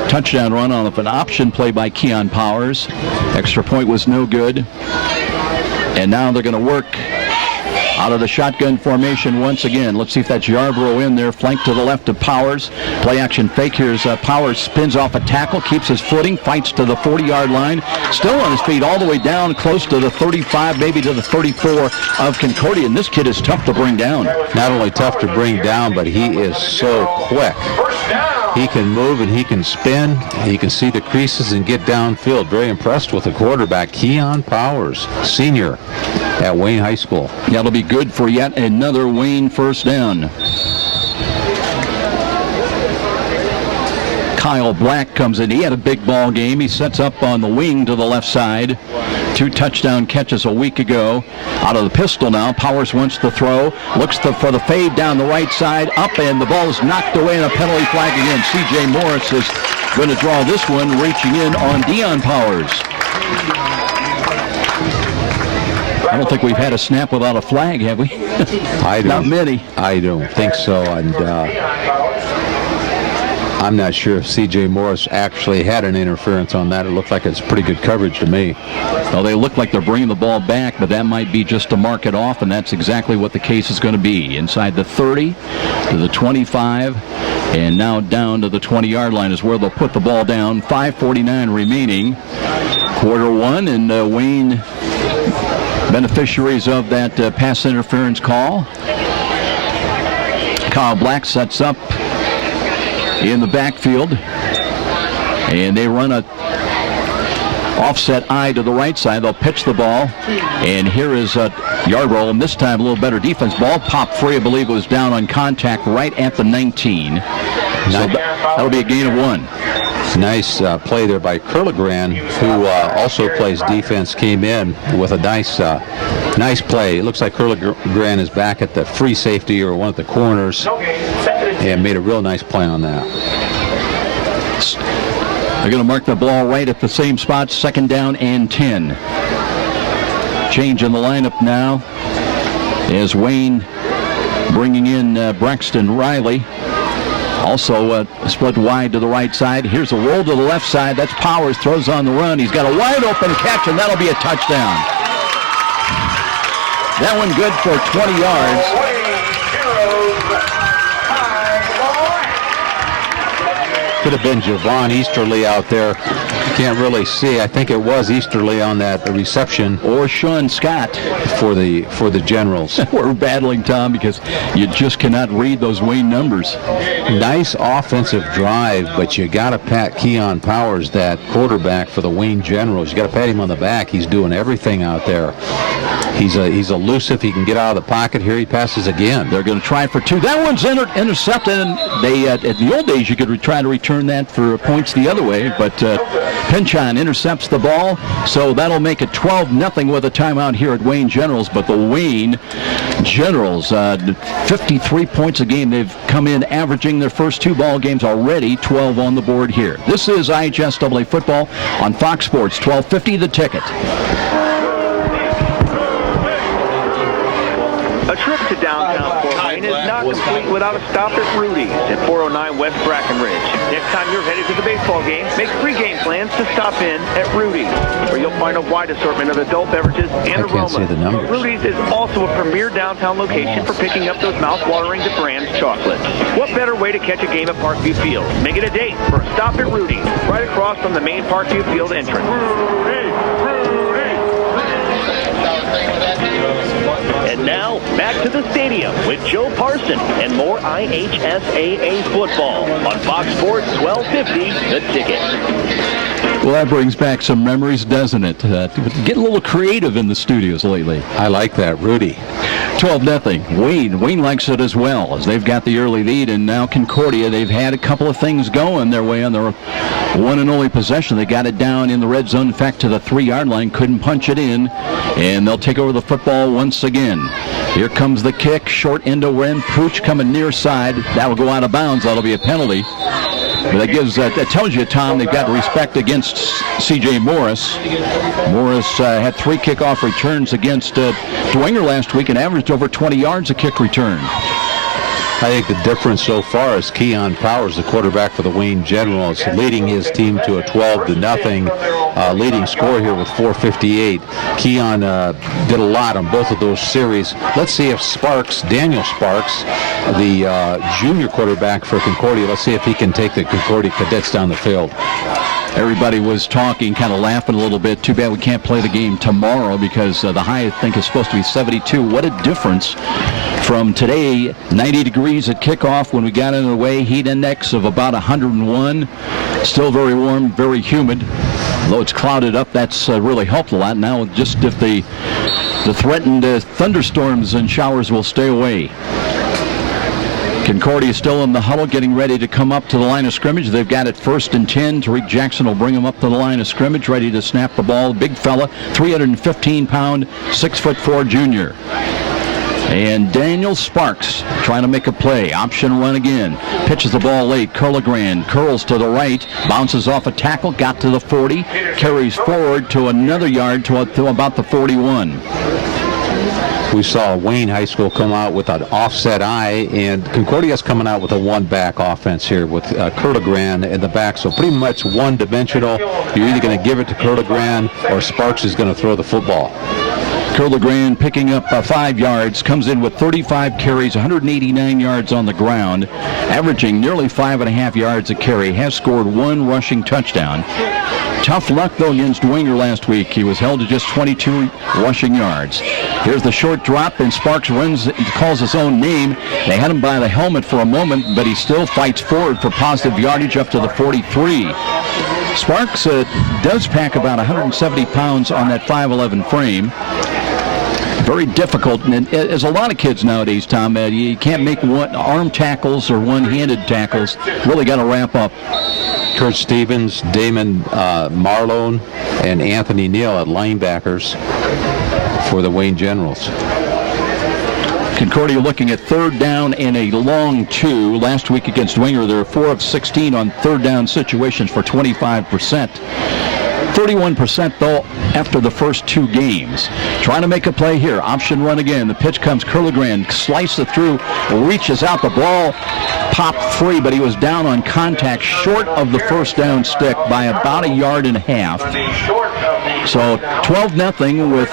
touchdown run on an option play by Keion Powers. Extra point was no good. And now they're going to work out of the shotgun formation once again. Let's see if that's Yarbrough in there, flank to the left of Powers. Play action fake. Here's Powers, spins off a tackle, keeps his footing, fights to the 40-yard line, still on his feet all the way down close to the 35, maybe to the 34 of Concordia. And this kid is tough to bring down. Not only tough to bring down, but he is so quick. He can move and he can spin. He can see the creases and get downfield. Very impressed with the quarterback, Keion Powers, senior at Wayne High School. That'll be good for yet another Wayne first down. Kyle Black comes in. He had a big ball game. He sets up on the wing to the left side. 2 touchdown catches a week ago. Out of the pistol now. Powers wants to throw. Looks for the fade down the right side. Up, and the ball is knocked away, and a penalty flag again. C.J. Morris is going to draw this one, reaching in on Deion Powers. I don't think we've had a snap without a flag, have we? Not many. I don't think so. And I'm not sure if C.J. Morris actually had an interference on that. It looked like it's pretty good coverage to me. Well, they look like they're bringing the ball back, but that might be just to mark it off, and that's exactly what the case is going to be. Inside the 30 to the 25, and now down to the 20-yard line is where they'll put the ball down. 5:49 remaining. Quarter one, and Wayne beneficiaries of that pass interference call. Kyle Black sets up in the backfield, and they run a offset eye to the right side. They'll pitch the ball, and here is Yarbrough, and this time a little better defense. Ball popped free. I believe it was down on contact right at the 19. So that'll be a gain of 1. Nice play there by Curligran, who also plays defense, came in with a nice play. It looks like Curligran is back at the free safety or one of the corners and made a real nice play on that. They're going to mark the ball right at the same spot, 2nd down and 10. Change in the lineup now as Wayne bringing in Braxton Riley. Also split wide to the right side. Here's a roll to the left side. That's Powers, throws on the run. He's got a wide open catch, and that'll be a touchdown. That one good for 20 yards. Could have been Javon Easterly out there. Can't really see. I think it was Easterly on that reception. Or Sean Scott for the Generals. We're battling, Tom, because you just cannot read those Wayne numbers. Nice offensive drive, but you got to pat Keion Powers, that quarterback for the Wayne Generals. You got to pat him on the back. He's doing everything out there. He's elusive. He can get out of the pocket. Here he passes again. They're going to try for 2. That one's intercepted. And they at the old days you could try to return that for points the other way, but Pinchon intercepts the ball, so that'll make it 12-0 with a timeout here at Wayne Generals. But the Wayne Generals, 53 points a game. They've come in averaging their first 2 ball games already, 12 on the board here. This is IHSAA football on Fox Sports 1250 The Ticket. A trip to downtown Fort Wayne is not complete without a stop at Rudy's at 409 West Brackenridge. Next time you're headed to the baseball game, make pregame plans to stop in at Rudy's, where you'll find a wide assortment of adult beverages and aromas. Rudy's is also a premier downtown location for picking up those mouth-watering DeFran's chocolates. What better way to catch a game at Parkview Field? Make it a date for a stop at Rudy's, right across from the main Parkview Field entrance. And now, back to the stadium with Joe Parson and more IHSAA football on Fox Sports 1250, The Ticket. Well, that brings back some memories, doesn't it? Getting a little creative in the studios lately. I like that, Rudy. 12-0. Wayne likes it as well, as they've got the early lead, and now Concordia, they've had a couple of things going their way on their one and only possession. They got it down in the red zone, in fact, to the 3-yard line, couldn't punch it in, and they'll take over the football once again. Here comes the kick, short end over end, Pooch coming near side. That'll go out of bounds. That'll be a penalty. But that tells you, Tom, they've got respect against C.J. Morris. Morris had 3 kickoff returns against Dwenger last week and averaged over 20 yards a kick return. I think the difference so far is Keion Powers, the quarterback for the Wayne Generals, leading his team to a 12-0 leading score here with 4:58. Keion did a lot on both of those series. Let's see if Daniel Sparks, the junior quarterback for Concordia, let's see if he can take the Concordia Cadets down the field. Everybody was talking, kind of laughing a little bit. Too bad we can't play the game tomorrow because the high, I think, is supposed to be 72. What a difference from today. 90 degrees at kickoff when we got in the way. Heat index of about 101. Still very warm, very humid. Though it's clouded up, that's really helped a lot. Now, just if the threatened thunderstorms and showers will stay away. Concordia still in the huddle, getting ready to come up to the line of scrimmage. They've got it 1st and 10. Tariq Jackson will bring them up to the line of scrimmage, ready to snap the ball. Big fella, 315-pound, 6'4" junior. And Daniel Sparks trying to make a play. Option run again. Pitches the ball late. Curligran curls to the right. Bounces off a tackle. Got to the 40. Carries forward to another yard to about the 41. We saw Wayne High School come out with an offset eye, and Concordia's coming out with a one-back offense here with Curligran in the back. So pretty much one-dimensional. You're either going to give it to Curligran or Sparks is going to throw the football. Curligran picking up 5 yards, comes in with 35 carries, 189 yards on the ground, averaging nearly 5.5 yards a carry, has scored 1 rushing touchdown. Tough luck, though, against Dwenger last week. He was held to just 22 rushing yards. Here's the short drop, and Sparks calls his own name. They had him by the helmet for a moment, but he still fights forward for positive yardage up to the 43. Sparks does pack about 170 pounds on that 5'11 frame. Very difficult, and as a lot of kids nowadays, Tom, you can't make arm tackles or one-handed tackles. Really got to wrap up. Kurt Stevens, Damon Marlone, and Anthony Neal at linebackers for the Wayne Generals. Concordia looking at 3rd down and a long 2. Last week against Dwenger, they were 4 of 16 on 3rd down situations for 25%. 31% though after the first 2 games. Trying to make a play here. Option run again. The pitch comes. Curligran slices it through, reaches out. The ball popped free, but he was down on contact short of the first down stick by about 1.5 yards. So 12-0 with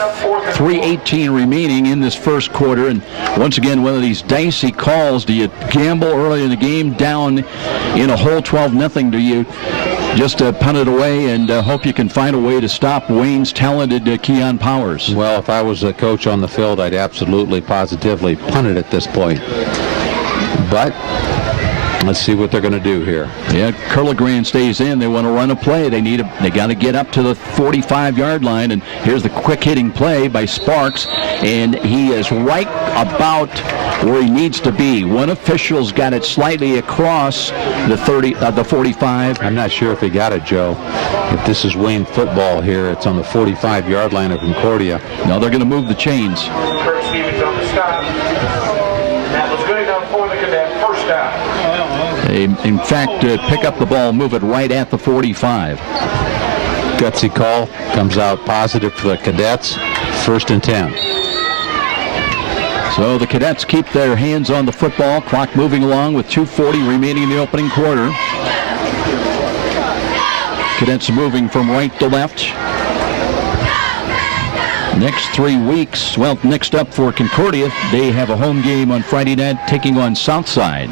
3:18 remaining in this first quarter. And once again, one of these dicey calls. Do you gamble early in the game down in a hole 12-0? Do you just punt it away and hope you can find a way to stop Wayne's talented Keion Powers? Well, if I was a coach on the field, I'd absolutely, positively punt it at this point. But let's see what they're going to do here. Yeah, Curligran stays in. They want to run a play. They got to get up to the 45-yard line. And here's the quick-hitting play by Sparks, and he is right about where he needs to be. One official's got it slightly across the 45. I'm not sure if he got it, Joe. If this is Wayne football here, it's on the 45-yard line of Concordia. No, they're going to move the chains. Kurt Stevens on the stop. That was good enough for the cadet. First down. They, in fact, pick up the ball, move it right at the 45. Gutsy call comes out positive for the Cadets. 1st and 10. So the Cadets keep their hands on the football. Clock moving along with 2:40 remaining in the opening quarter. Cadets moving from right to left. Next 3 weeks, well, next up for Concordia, they have a home game on Friday night taking on Southside.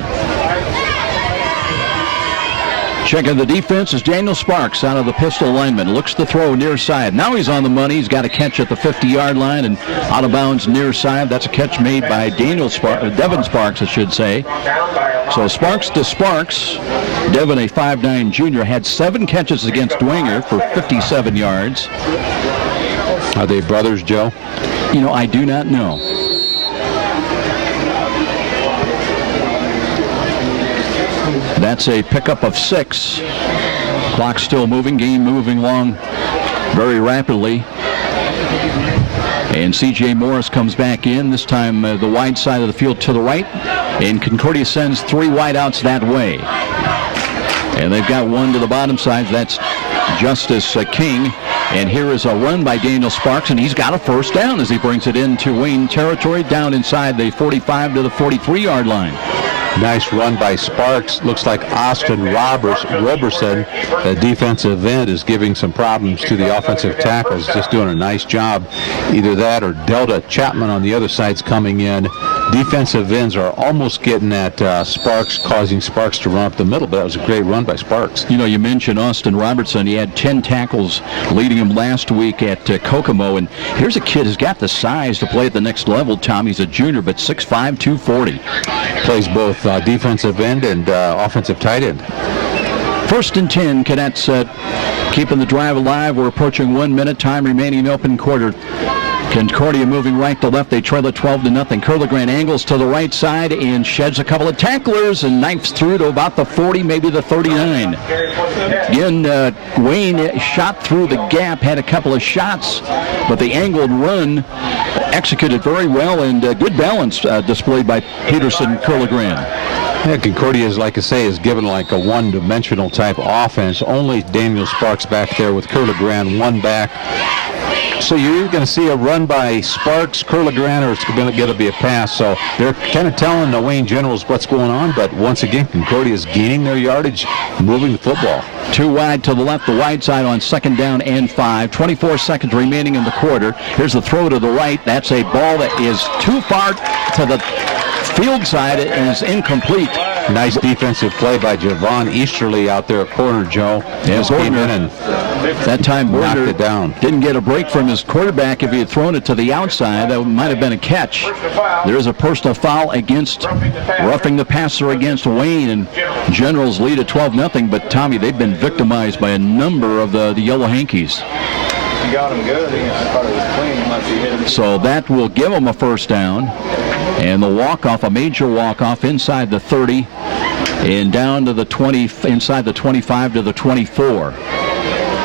Checking the defense is Daniel Sparks out of the pistol lineman. Looks to throw near side. Now he's on the money. He's got a catch at the 50-yard line and out of bounds near side. That's a catch made by Devin Sparks, I should say. So Sparks to Sparks. Devin, a 5'9" junior, had 7 catches against Dwenger for 57 yards. Are they brothers, Joe? You know, I do not know. That's a pickup of 6. Clock still moving, game moving along very rapidly. And C.J. Morris comes back in, this time the wide side of the field to the right. And Concordia sends 3 wideouts that way. And they've got one to the bottom side. That's Justice King. And here is a run by Daniel Sparks, and he's got a first down as he brings it into Wayne territory, down inside the 45 to the 43-yard line. Nice run by Sparks. Looks like Auston Robertson, the defensive end, is giving some problems to the offensive tackles. Just doing a nice job. Either that or Delta Chapman on the other side's coming in. Defensive ends are almost getting at Sparks, causing Sparks to run up the middle, but that was a great run by Sparks. You know, you mentioned Auston Robertson. He had 10 tackles leading him last week at Kokomo, and here's a kid who's got the size to play at the next level, Tom. He's a junior, but 6'5", 240. Plays both defensive end and offensive tight end. 1st and 10, Cadets keeping the drive alive. We're approaching 1 minute, time remaining in open quarter. Concordia moving right to left. They trail it 12-0. Curly Grant angles to the right side and sheds a couple of tacklers and knifes through to about the 40, maybe the 39. Again, Wayne shot through the gap, had a couple of shots, but the angled run executed very well, and good balance displayed by Peterson Curly Grant. Yeah, Concordia, like I say, is given like a one-dimensional type offense. Only Daniel Sparks back there with Curly Grant one back. So you're going to see a run by Sparks, Curly Grant, or it's going to be a pass. So they're kind of telling the Wayne Generals what's going on. But once again, Concordia is gaining their yardage, moving the football. Too wide to the left, the wide side on 2nd down and 5. 24 seconds remaining in the quarter. Here's the throw to the right. That's a ball that is too far to the field side. It is incomplete. Nice defensive play by Javon Easterly out there at corner, Joe. Yeah, came in and that time knocked it down. Didn't get a break from his quarterback. If he had thrown it to the outside, that might have been a catch. There is a personal foul against roughing the passer against Wayne, and Generals lead at 12-0. But Tommy, they've been victimized by a number of the Yellow Hankies. You got him good. I thought it was clean. He must be hitting. So that will give them a first down. And the walk-off, a major walk-off inside the 30 and down to the 20, inside the 25 to the 24.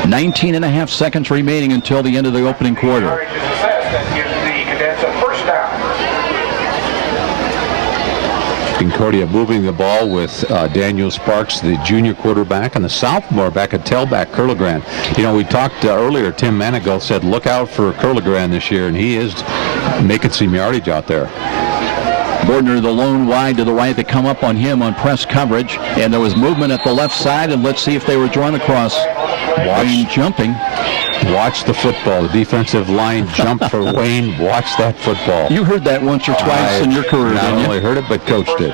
19 and a half seconds remaining until the end of the opening quarter. Concordia moving the ball with Daniel Sparks, the junior quarterback, and the sophomore back at tailback, Curly Grant. You know, we talked earlier, Tim Manigault said, look out for Curly Grant this year, and he is making some yardage out there. Bordner, the lone wide to the right. They come up on him on press coverage, and there was movement at the left side, and let's see if they were drawn across. Wayne jumping. Watch the football. The defensive line jump for Wayne. Watch that football. You heard that once or twice in your career, not didn't you? only heard it, but coached it.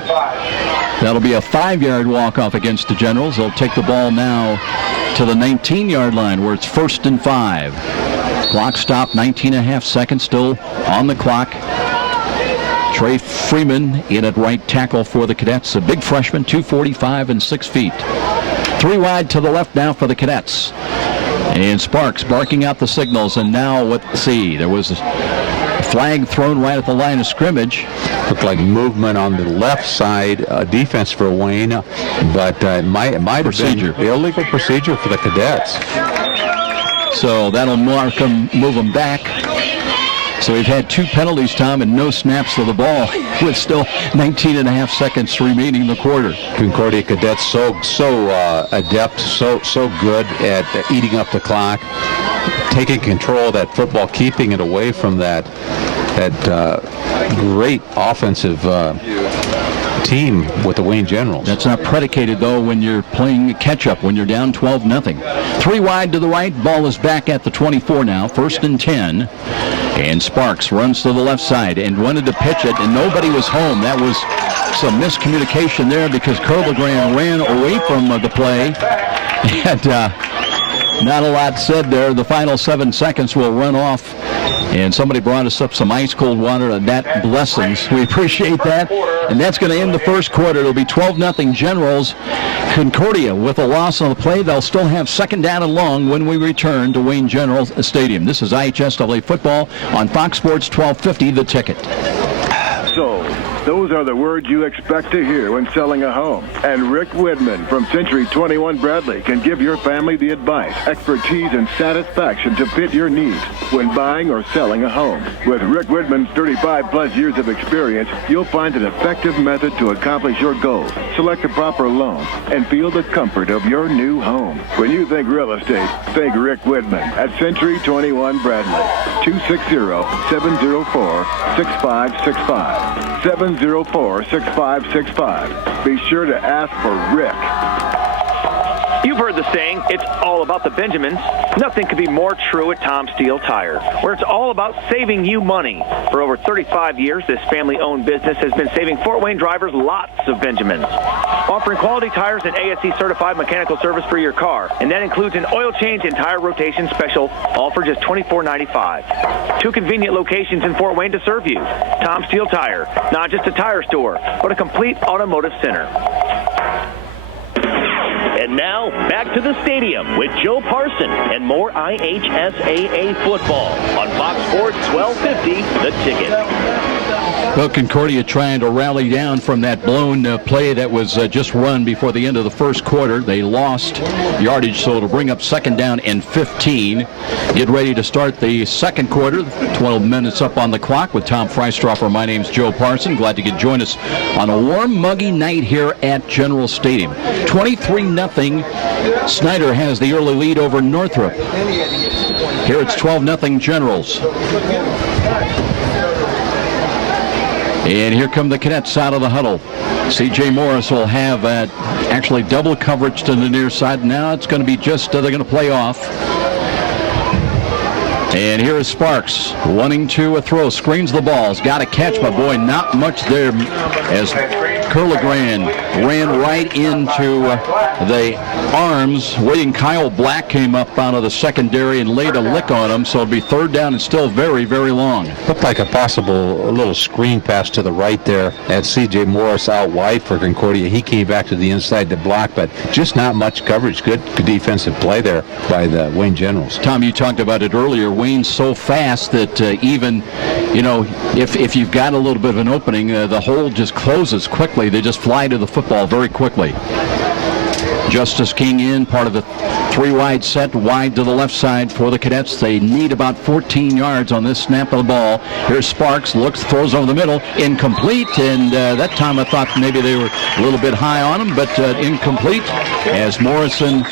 That'll be a 5-yard walk-off against the Generals. They'll take the ball now to the 19-yard line where it's 1st and 5. Clock stopped, 19 and a half seconds still on the clock. Trey Freeman in at right tackle for the Cadets. A big freshman, 245 and 6 feet. 3 wide to the left now for the Cadets. And Sparks barking out the signals. And now let's see. There was a flag thrown right at the line of scrimmage. Looked like movement on the left side, defense for Wayne, but it might have been illegal procedure for the Cadets. So that'll mark them, move them back. So we've had 2 penalties, Tom, and no snaps of the ball with still 19 and a half seconds remaining in the quarter. Concordia Cadets so adept, so good at eating up the clock, taking control of that football, keeping it away from that great offensive team with the Wayne Generals. That's not predicated, though, when you're playing catch-up, when you're down 12-0. 3 wide to the right. Ball is back at the 24 now. 1st and 10. And Sparks runs to the left side and wanted to pitch it, and nobody was home. That was some miscommunication there because Curly Grant ran away from the play. And not a lot said there. The final 7 seconds will run off. And somebody brought us up some ice-cold water, and that blessings. We appreciate that. And that's going to end the first quarter. It'll be 12-0 Generals. Concordia with a loss on the play. They'll still have 2nd down and long when we return to Wayne General Stadium. This is IHSAA football on Fox Sports 1250, The Ticket. So, Those are the words you expect to hear when selling a home. And Rick Whitman from Century 21 Bradley can give your family the advice, expertise, and satisfaction to fit your needs when buying or selling a home. With Rick Whitman's 35-plus years of experience, you'll find an effective method to accomplish your goals, select the proper loan, and feel the comfort of your new home. When you think real estate, think Rick Whitman at Century 21 Bradley. 260-704-6565. 704-6565. Be sure to ask for Rick. You've heard the saying, it's all about the Benjamins. Nothing could be more true at Tom Steele Tire, where it's all about saving you money. For over 35 years, this family-owned business has been saving Fort Wayne drivers lots of Benjamins. Offering quality tires and ASE-certified mechanical service for your car, and that includes an oil change and tire rotation special, all for just $24.95. 2 convenient locations in Fort Wayne to serve you. Tom Steele Tire, not just a tire store, but a complete automotive center. And now, back to the stadium with Joe Parson and more IHSAA football on Fox Sports 1250, The Ticket. Well, Concordia trying to rally down from that blown play that was just run before the end of the first quarter. They lost yardage, so it'll bring up 2nd down and 15. Get ready to start the second quarter. 12 minutes up on the clock with Tom Freistroffer. My name's Joe Parson. Glad you could join us on a warm, muggy night here at General Stadium. 23-0. Snyder has the early lead over Northrop. Here it's 12-0 Generals. And here come the cadets out of the huddle. C.J. Morris will have actually double coverage to the near side. Now it's going to be just, they're going to play off. And here is Sparks, wanting to throw, screens the ball. He's got a catch, my boy, not much there as Curligran ran right into the arms. William Kyle Black came up out of the secondary and laid a lick on him, so it'll be 3rd down and still very, very long. Looked like a little screen pass to the right there at C.J. Morris out wide for Concordia. He came back to the inside to block, but just not much coverage. Good defensive play there by the Wayne Generals. Tom, you talked about it earlier. Wayne's so fast that even, if you've got a little bit of an opening, the hole just closes quickly. They just fly to the football very quickly. Justice King in, part of the 3-wide set, wide to the left side for the cadets. They need about 14 yards on this snap of the ball. Here's Sparks, looks, throws over the middle, incomplete, and that time I thought maybe they were a little bit high on him, but incomplete, as Morrison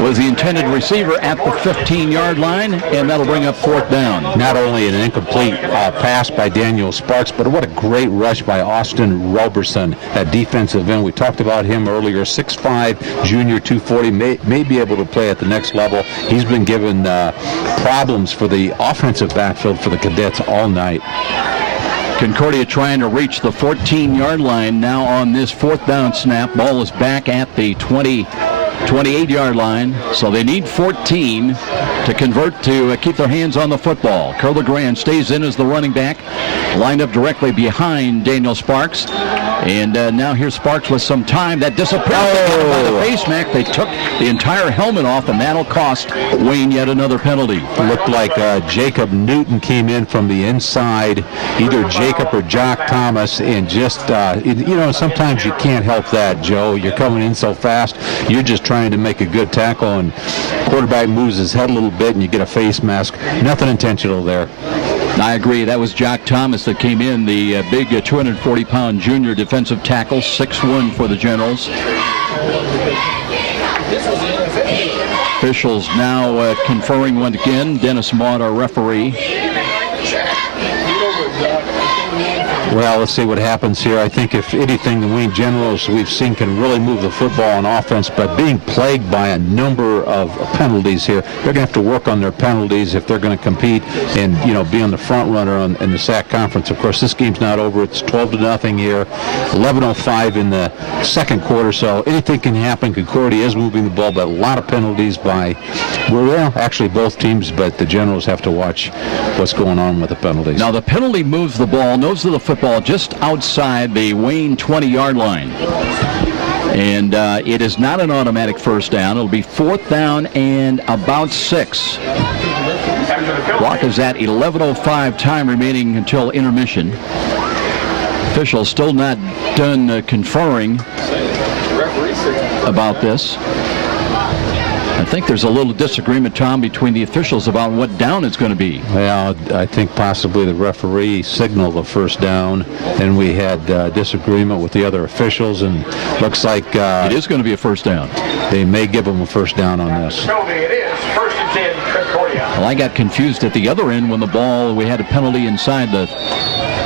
was the intended receiver at the 15-yard line, and that'll bring up 4th down. Not only an incomplete pass by Daniel Sparks, but what a great rush by Auston Robertson, that defensive end. We talked about him earlier, 6'5", junior, 240, may be able to play at the next level. He's been given problems for the offensive backfield for the cadets all night. Concordia trying to reach the 14-yard line now on this 4th down snap. Ball is back at the 28-yard line, so they need 14 to convert to keep their hands on the football. Curligran stays in as the running back, lined up directly behind Daniel Sparks. And now here's Sparks with some time. That disappeared by the face mask. They took the entire helmet off, and that'll cost Wayne yet another penalty. It looked like Jacob Newton came in from the inside, either Jacob or Jock Thomas, and just, sometimes you can't help that, Joe. You're coming in so fast. You're just trying to make a good tackle, and quarterback moves his head a little bit, and you get a face mask. Nothing intentional there. I agree. That was Jock Thomas that came in, the big 240-pound junior defensive tackle, 6'1" for the Generals. Officials now conferring once again. Dennis Maud, our referee. Well, let's see what happens here. I think if anything, the Wayne Generals we've seen can really move the football on offense, but being plagued by a number of penalties here, they're going to have to work on their penalties if they're going to compete and, be on the front runner in the SAC conference. Of course, this game's not over. It's 12-0 here, 11:05 in the second quarter, so anything can happen. Concordia is moving the ball, but a lot of penalties by, actually both teams, but the Generals have to watch what's going on with the penalties. Now, the penalty moves the ball, nose of the football just outside the Wayne 20-yard line. And it is not an automatic 1st down. It'll be 4th down and about 6. Clock is at 11:05, time remaining until intermission. Officials still not done conferring about this. I think there's a little disagreement, Tom, between the officials about what down it's going to be. Well, I think possibly the referee signaled the first down, and we had disagreement with the other officials, and looks like it is going to be a first down. They may give them a first down on this. It is 1st and 10, Concordia. Well, I got confused at the other end when the ball, we had a penalty inside the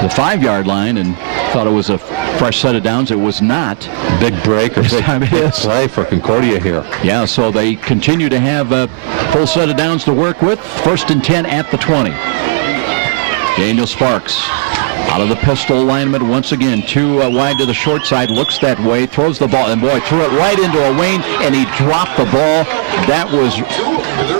5-yard line and thought it was a fresh set of downs. It was not. Big break or big play for Concordia here. Yeah, so they continue to have a full set of downs to work with. 1st and 10 at the 20. Daniel Sparks out of the pistol alignment once again. Too wide to the short side. Looks that way. Throws the ball. And boy, threw it right into a Wayne. And he dropped the ball. That was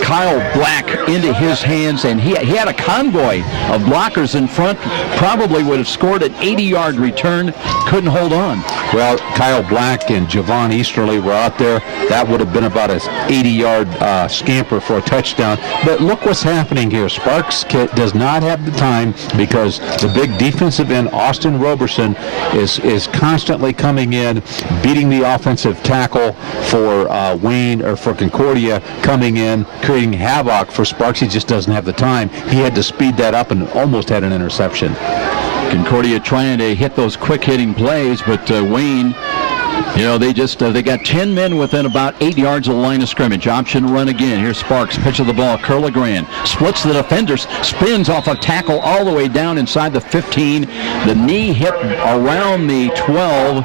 Kyle Black into his hands. And he had a convoy of blockers in front. Probably would have scored an 80-yard return. Couldn't hold on. Well, Kyle Black and Javon Easterly were out there. That would have been about an 80-yard scamper for a touchdown. But look what's happening here. Sparks does not have the time because the big defensive end, Auston Robertson, is constantly coming in, beating the offensive tackle for Wayne or for Concordia, coming in, creating havoc for Sparks. He just doesn't have the time. He had to speed that up and almost had an interception. Concordia trying to hit those quick-hitting plays, but Wayne, they got 10 men within about 8 yards of the line of scrimmage. Option run again. Here's Sparks. Pitch of the ball. Curligran splits the defenders, spins off a tackle all the way down inside the 15. The knee hit around the 12,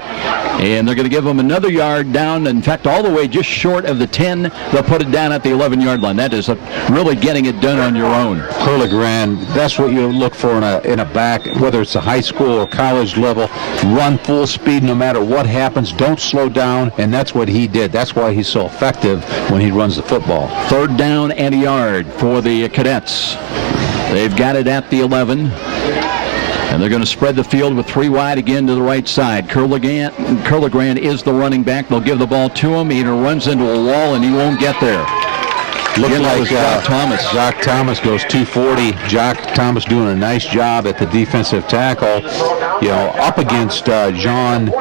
and they're going to give him another yard down. In fact, all the way just short of the 10. They'll put it down at the 11-yard line. That is really getting it done on your own. Curligran, that's what you look for in a back, whether it's a high school or college level. Run full speed no matter what happens. Don't slow down, and that's what he did. That's why he's so effective when he runs the football. 3rd down and a yard for the Cadets. They've got it at the 11. And they're going to spread the field with 3 wide again to the right side. Curligran is the running back. They'll give the ball to him. He runs into a wall, and he won't get there. Looks like Jock Thomas goes 240. Jock Thomas doing a nice job at the defensive tackle. Up against John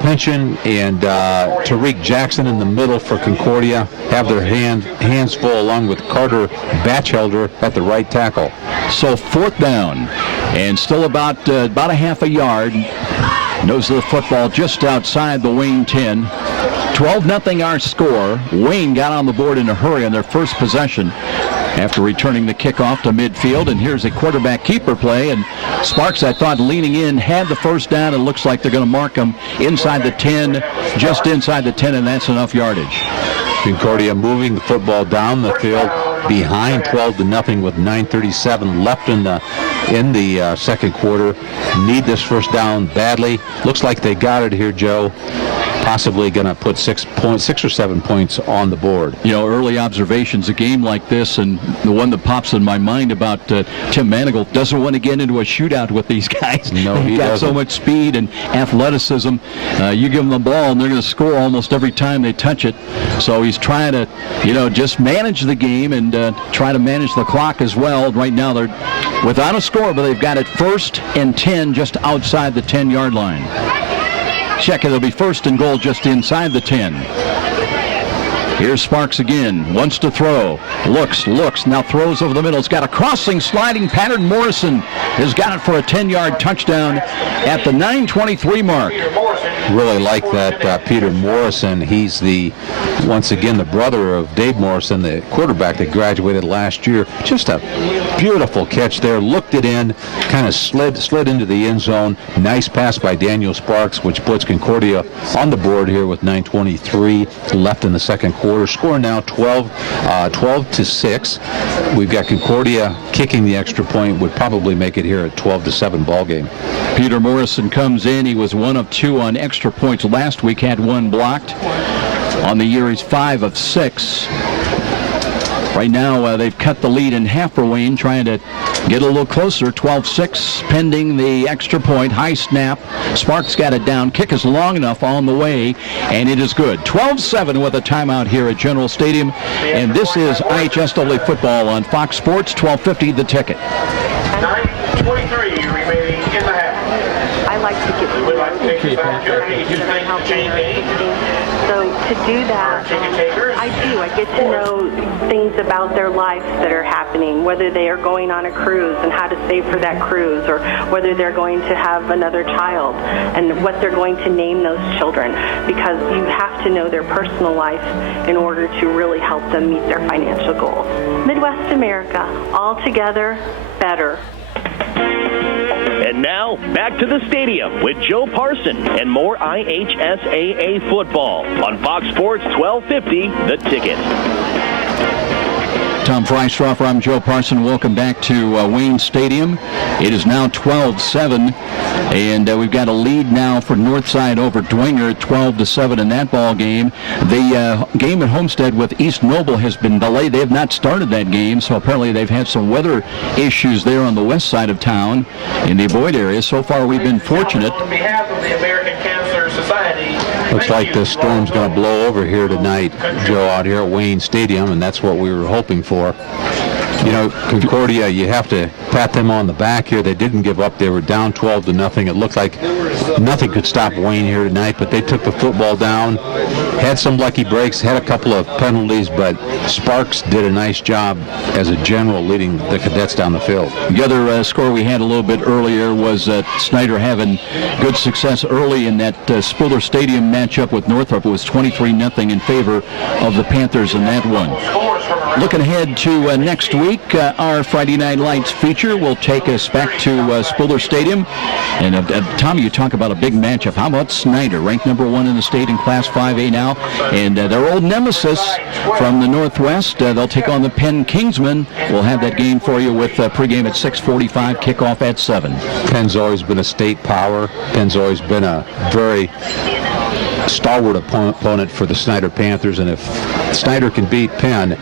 Pension and Tariq Jackson in the middle for Concordia. Have their hands full along with Carter Batchelder at the right tackle. So 4th down and still about a half a yard. Nose of the football just outside the Wayne 10. 12-0 our score. Wayne got on the board in a hurry on their first possession after returning the kickoff to midfield. And here's a quarterback keeper play. And Sparks, I thought, leaning in, had the first down. And looks like they're going to mark him inside the 10, just inside the 10, and that's enough yardage. Concordia moving the football down the field behind 12-0 with 9:37 left in the second quarter. Need this first down badly. Looks like they got it here, Joe. Possibly going to put 6 or 7 points on the board. Early observations, a game like this, and the one that pops in my mind about Tim Manigault doesn't want to get into a shootout with these guys. No, he got doesn't. So much speed and athleticism. You give them the ball, and they're going to score almost every time they touch it. So he's trying to, just manage the game and try to manage the clock as well. Right now they're without a score, but they've got it 1st and 10 just outside the 10-yard line. Check it. It'll be 1st and goal just inside the 10. Here's Sparks again. Wants to throw. Looks. Now throws over the middle. It's got a crossing, sliding pattern. Morrison has got it for a 10-yard touchdown at the 9:23 mark. Really like that Peter Morrison. He's once again the brother of Dave Morrison, the quarterback that graduated last year. Just a beautiful catch there. Looked it in, kind of slid into the end zone. Nice pass by Daniel Sparks, which puts Concordia on the board here with 9:23 left in the second quarter. Score now 12-6. We've got Concordia kicking the extra point. Would probably make it here at 12-7 ball game. Peter Morrison comes in. He was 1 of 2 on extra points last week. Had 1 blocked. On the year, he's 5 of 6. Right now, they've cut the lead in half for Wayne, trying to get a little closer. 12-6, pending the extra point. High snap. Sparks got it down. Kick is long enough on the way, and it is good. 12-7 with a timeout here at General Stadium. And this is IHSAA football on Fox Sports, 1250 The Ticket. 9:23 remaining in the half. I like to this opportunity to make the change. So to do that, I get to know things about their life that are happening, whether they are going on a cruise and how to save for that cruise, or whether they're going to have another child and what they're going to name those children, because you have to know their personal life in order to really help them meet their financial goals. Midwest America, all together, better. And now, back to the stadium with Joe Parson and more IHSAA football on Fox Sports 1250, The Ticket. Tom Freistroffer, I'm Joe Parson. Welcome back to Wayne Stadium. It is now 12-7, and we've got a lead now for Northside over Dwenger, 12-7 in that ball game. The game at Homestead with East Noble has been delayed. They have not started that game, so apparently they've had some weather issues there on the west side of town in the Boyd area. So far, we've been fortunate. On behalf of the American Cancer Society, looks like the storm's going to blow over here tonight, Joe, out here at Wayne Stadium, and that's what we were hoping for. You know, Concordia, you have to pat them on the back here. They didn't give up. They were down 12-0. It looked like nothing could stop Wayne here tonight, but they took the football down, had some lucky breaks, had a couple of penalties, but Sparks did a nice job as a general leading the cadets down the field. The other score we had a little bit earlier was Snyder having good success early in that Spiller Stadium matchup with Northrop. It was 23-0 in favor of the Panthers in that one. Looking ahead to next week, our Friday Night Lights feature will take us back to Spiller Stadium. And Tommy, you talk about a big matchup. How about Snyder, ranked number 1 in the state in Class 5A now, and their old nemesis from the Northwest. They'll take on the Penn Kingsmen. We'll have that game for you with pregame at 6:45, kickoff at 7. Penn's always been a state power. Penn's always been a very stalwart opponent for the Snyder Panthers, and if Snyder can beat Penn,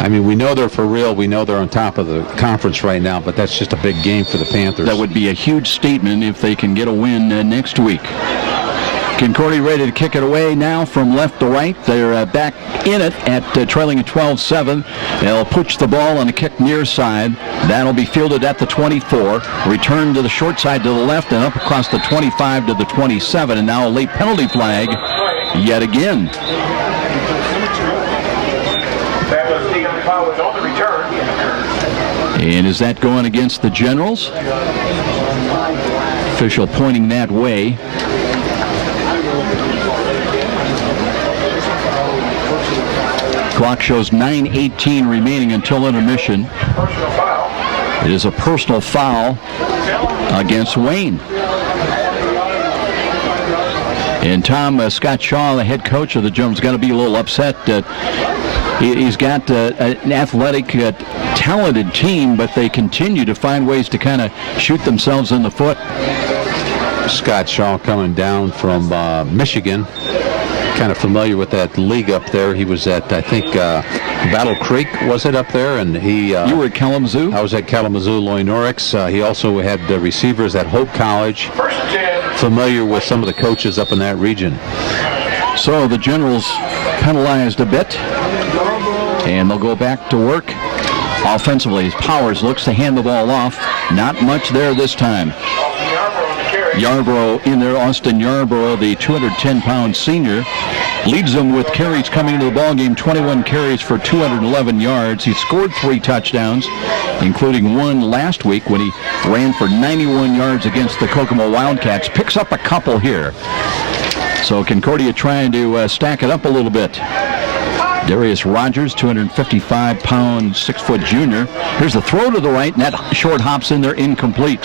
I mean, we know they're for real. We know they're on top of the conference right now, but that's just a big game for the Panthers. That would be a huge statement if they can get a win next week. Concordia ready to kick it away now from left to right. They're back in it at trailing at 12-7. They'll push the ball on a kick near side. That'll be fielded at the 24. Return to the short side to the left and up across the 25 to the 27. And now a late penalty flag yet again. That was Deion Powers on the return. And is that going against the Generals? Official pointing that way. Clock shows 9:18 remaining until intermission. It is a personal foul against Wayne. And Tom, Scott Shaw, the head coach of the Generals, got to be a little upset. He's got an athletic, talented team, but they continue to find ways to kind of shoot themselves in the foot. Scott Shaw coming down from Michigan. Kind of familiar with that league up there. He was at, I think, Battle Creek, was it up there? And he. You were at Kalamazoo? I was at Kalamazoo, Loy-Norix. He also had receivers at Hope College. Familiar with some of the coaches up in that region. So the Generals penalized a bit, and they'll go back to work offensively. Powers looks to hand the ball off. Not much there this time. Yarborough in there, Auston Yarborough, the 210-pound senior, leads them with carries coming into the ballgame, 21 carries for 211 yards. He scored 3 touchdowns, including one last week when he ran for 91 yards against the Kokomo Wildcats. Picks up a couple here. So Concordia trying to stack it up a little bit. Darius Rogers, 255-pound, 6-foot junior. Here's the throw to the right, and that short hops in there, incomplete.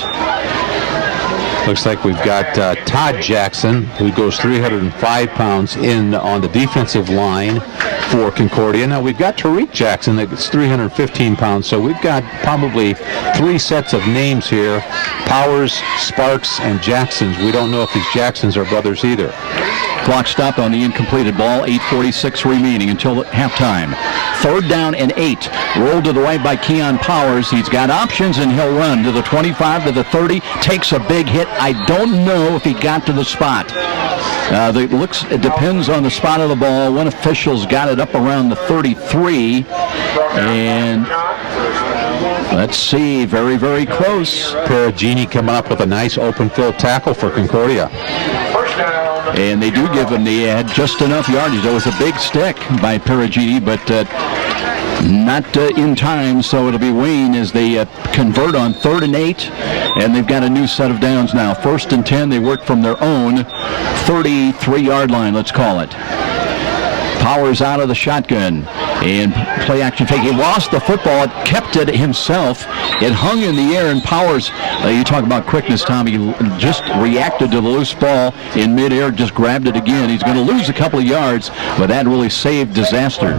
Looks like we've got Todd Jackson, who goes 305 pounds in on the defensive line for Concordia. Now we've got Tariq Jackson that's 315 pounds, so we've got probably 3 sets of names here: Powers, Sparks, and Jacksons. We don't know if these Jacksons are brothers either. Clock stopped on the incompleted ball, 8:46 remaining until halftime. 3rd down and 8. Rolled to the right by Keion Powers. He's got options, and he'll run to the 25, to the 30. Takes a big hit. I don't know if he got to the spot. It depends on the spot of the ball. One official's got it up around the 33, and Let's see. Very, very close. Perugini coming up with a nice open field tackle for Concordia. And they do give him just enough yardage. That was a big stick by Perugini, but not in time, so it'll be Wayne as they convert on 3rd and 8, and they've got a new set of downs now. 1st and 10, they work from their own 33-yard line, let's call it. Powers out of the shotgun and play action fake. He lost the football, kept it himself. It hung in the air, and Powers, you talk about quickness, Tom, he just reacted to the loose ball in midair, just grabbed it again. He's going to lose a couple of yards, but that really saved disaster.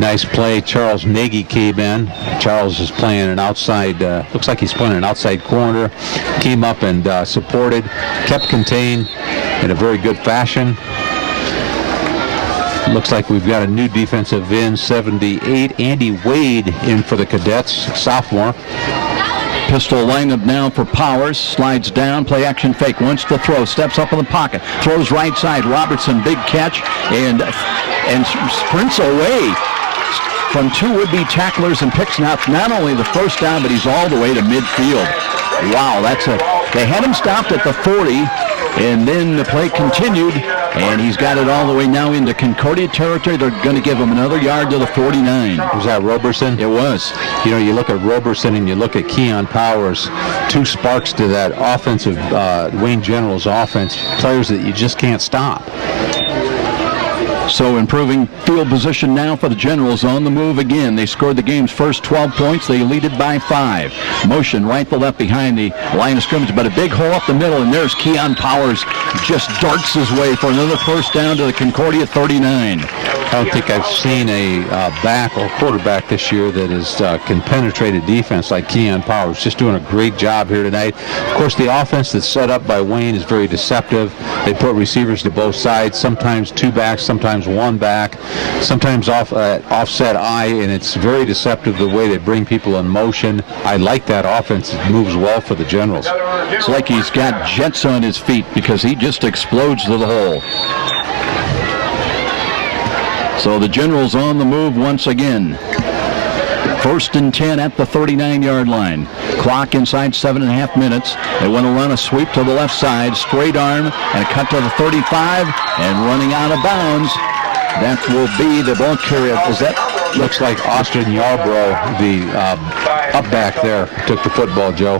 Nice play. Charles Nagy came in. Charles is playing an outside, looks like he's playing an outside corner. Came up and supported, kept contained in a very good fashion. Looks like we've got a new defensive end, 78, Andy Wade, in for the Cadets, sophomore. Pistol lineup now for Powers. Slides down, play action fake. Wants to throw, steps up in the pocket, throws right side. Robertson, big catch, and sprints away from 2 would-be tacklers and picks not only the first down, but he's all the way to midfield. Wow, they had him stopped at the 40, and then the play continued, and he's got it all the way now into Concordia territory. They're going to give him another yard to the 49. Was that Robertson? It was. You know, you look at Robertson and you look at Keion Powers, 2 sparks to that offensive, Wayne General's offense, players that you just can't stop. So improving field position now for the Generals on the move again. They scored the game's first 12 points. They lead it by 5. Motion right to left behind the line of scrimmage, but a big hole up the middle, and there's Keion Powers just darts his way for another first down to the Concordia 39. I don't think I've seen a back or quarterback this year that can penetrate a defense like Keion Powers. Just doing a great job here tonight. Of course, the offense that's set up by Wayne is very deceptive. They put receivers to both sides, sometimes 2 backs, sometimes 1 back, sometimes offset eye, and it's very deceptive the way they bring people in motion. I like that offense. It moves well for the Generals. It's like he's got jets on his feet because he just explodes to the hole. So the Generals on the move once again. 1st and 10 at the 39-yard line. Clock inside 7.5 minutes. They want to run a sweep to the left side, straight arm, and a cut to the 35, and running out of bounds. That will be the ball carrier. Looks like Auston Yarbrough, the up back there, took the football, Joe.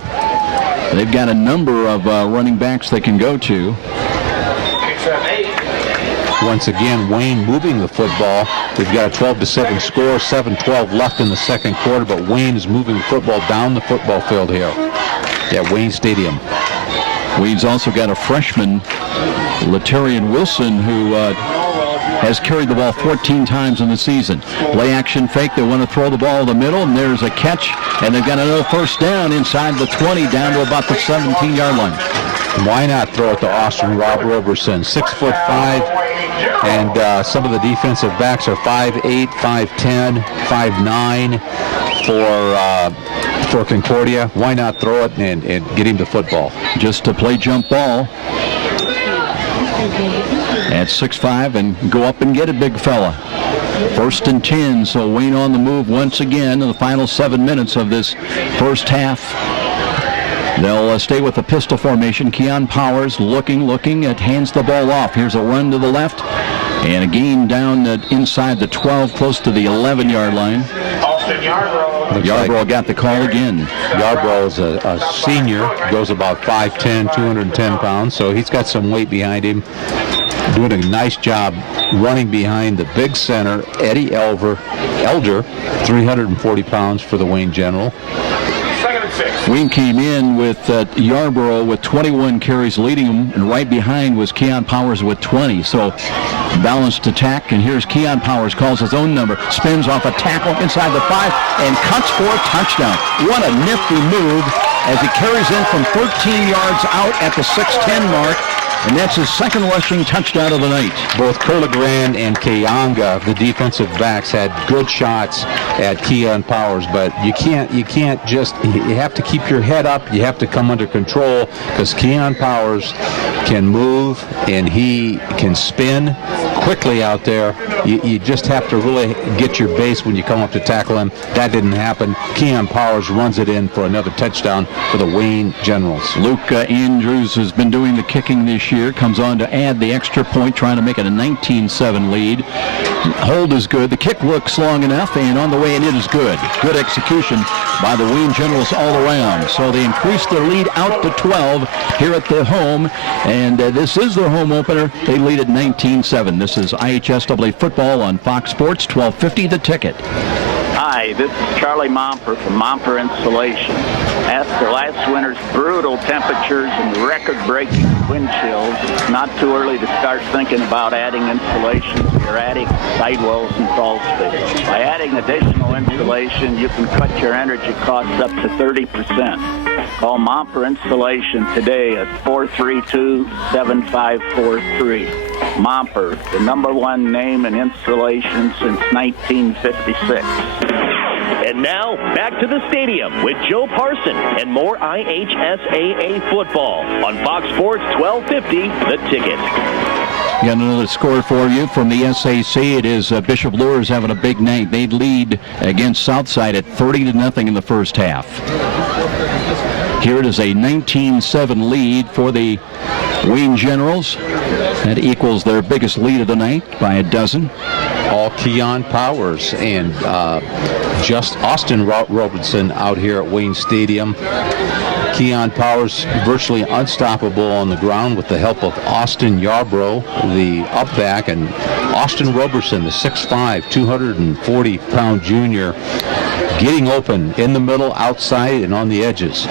They've got a number of running backs they can go to. Once again, Wayne moving the football. They've got a 12-7 score, 7:12 left in the second quarter, but Wayne is moving the football down the football field here at Wayne Stadium. Wayne's also got a freshman, Latarian Wilson, who has carried the ball 14 times in the season. Play action fake. They want to throw the ball in the middle, and there's a catch, and they've got another first down inside the 20 down to about the 17-yard line. Why not throw it to Auston Robertson, 6'5", and some of the defensive backs are 5'8", 5'10", 5'9", for Concordia. Why not throw it and get him the football? Just to play jump ball at 6'5", and go up and get it, big fella. 1st and 10, so Wayne on the move once again in the final 7 minutes of this first half. They'll stay with the pistol formation. Keion Powers looking, hands the ball off. Here's a run to the left, and a gain down inside the 12, close to the 11-yard line. Yarbrough got the call again. Yarbrough is a senior, goes about 5'10", 210 pounds, so he's got some weight behind him. Doing a nice job running behind the big center, Eddie Elder, 340 pounds for the Wayne General. Wayne came in with Yarbrough with 21 carries leading him, and right behind was Keion Powers with 20. So balanced attack, and here's Keion Powers, calls his own number, spins off a tackle inside the 5, and cuts for a touchdown. What a nifty move as he carries in from 13 yards out at the 6'10" mark. And that's his second rushing touchdown of the night. Both Curlegrand and Kayonga, the defensive backs, had good shots at Keion Powers, but you can't just, you have to keep your head up, you have to come under control, because Keion Powers can move and he can spin quickly out there. You just have to really get your base when you come up to tackle him. That didn't happen. Keion Powers runs it in for another touchdown for the Wayne Generals. Luke Andrews has been doing the kicking this year, comes on to add the extra point, trying to make it a 19-7 lead. Hold is good. The kick looks long enough, and on the way, and it is good. Good execution by the Wayne Generals all around. So they increase their lead out to 12 here at the home, and this is their home opener. They lead at 19-7. This is IHSAA football on Fox Sports, 1250 The Ticket. Hi, this is Charlie Momper from Momper Installation. After last winter's brutal temperatures and record-breaking wind chills, it's not too early to start thinking about adding insulation to your attic, sidewalls, and crawl space. By adding additional insulation, you can cut your energy costs up to 30%. Call Momper Installation today at 432-7543. Momper, the #1 name in installation since 1956. And now, back to the stadium with Joe Parson and more IHSAA football on Fox Sports 1250, The Ticket. Got another score for you from the SAC. It is Bishop Luers having a big night. They lead against Southside at 30-0 in the first half. Here it is a 19-7 lead for the Wayne Generals. That equals their biggest lead of the night by a dozen. All Keion Powers and just Auston Robertson out here at Wayne Stadium. Keion Powers virtually unstoppable on the ground with the help of Austin Yarbrough, the up back, and Auston Robertson, the 6'5", 240-pound junior, getting open in the middle, outside, and on the edges.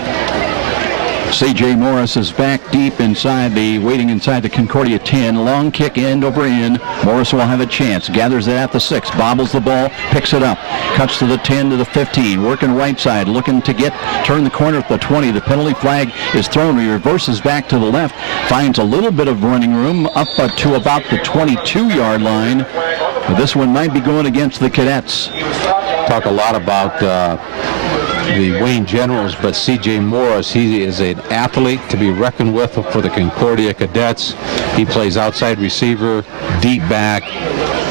C.J. Morris is back deep waiting inside the Concordia 10. Long kick end over end. Morris will have a chance. Gathers it at the 6. Bobbles the ball. Picks it up. Cuts to the 10 to the 15. Working right side. Looking to turn the corner at the 20. The penalty flag is thrown. He reverses back to the left. Finds a little bit of running room up to about the 22-yard line. But this one might be going against the Cadets. Talk a lot about the Wayne Generals, but C.J. Morris, he is an athlete to be reckoned with for the Concordia Cadets. He plays outside receiver, deep back.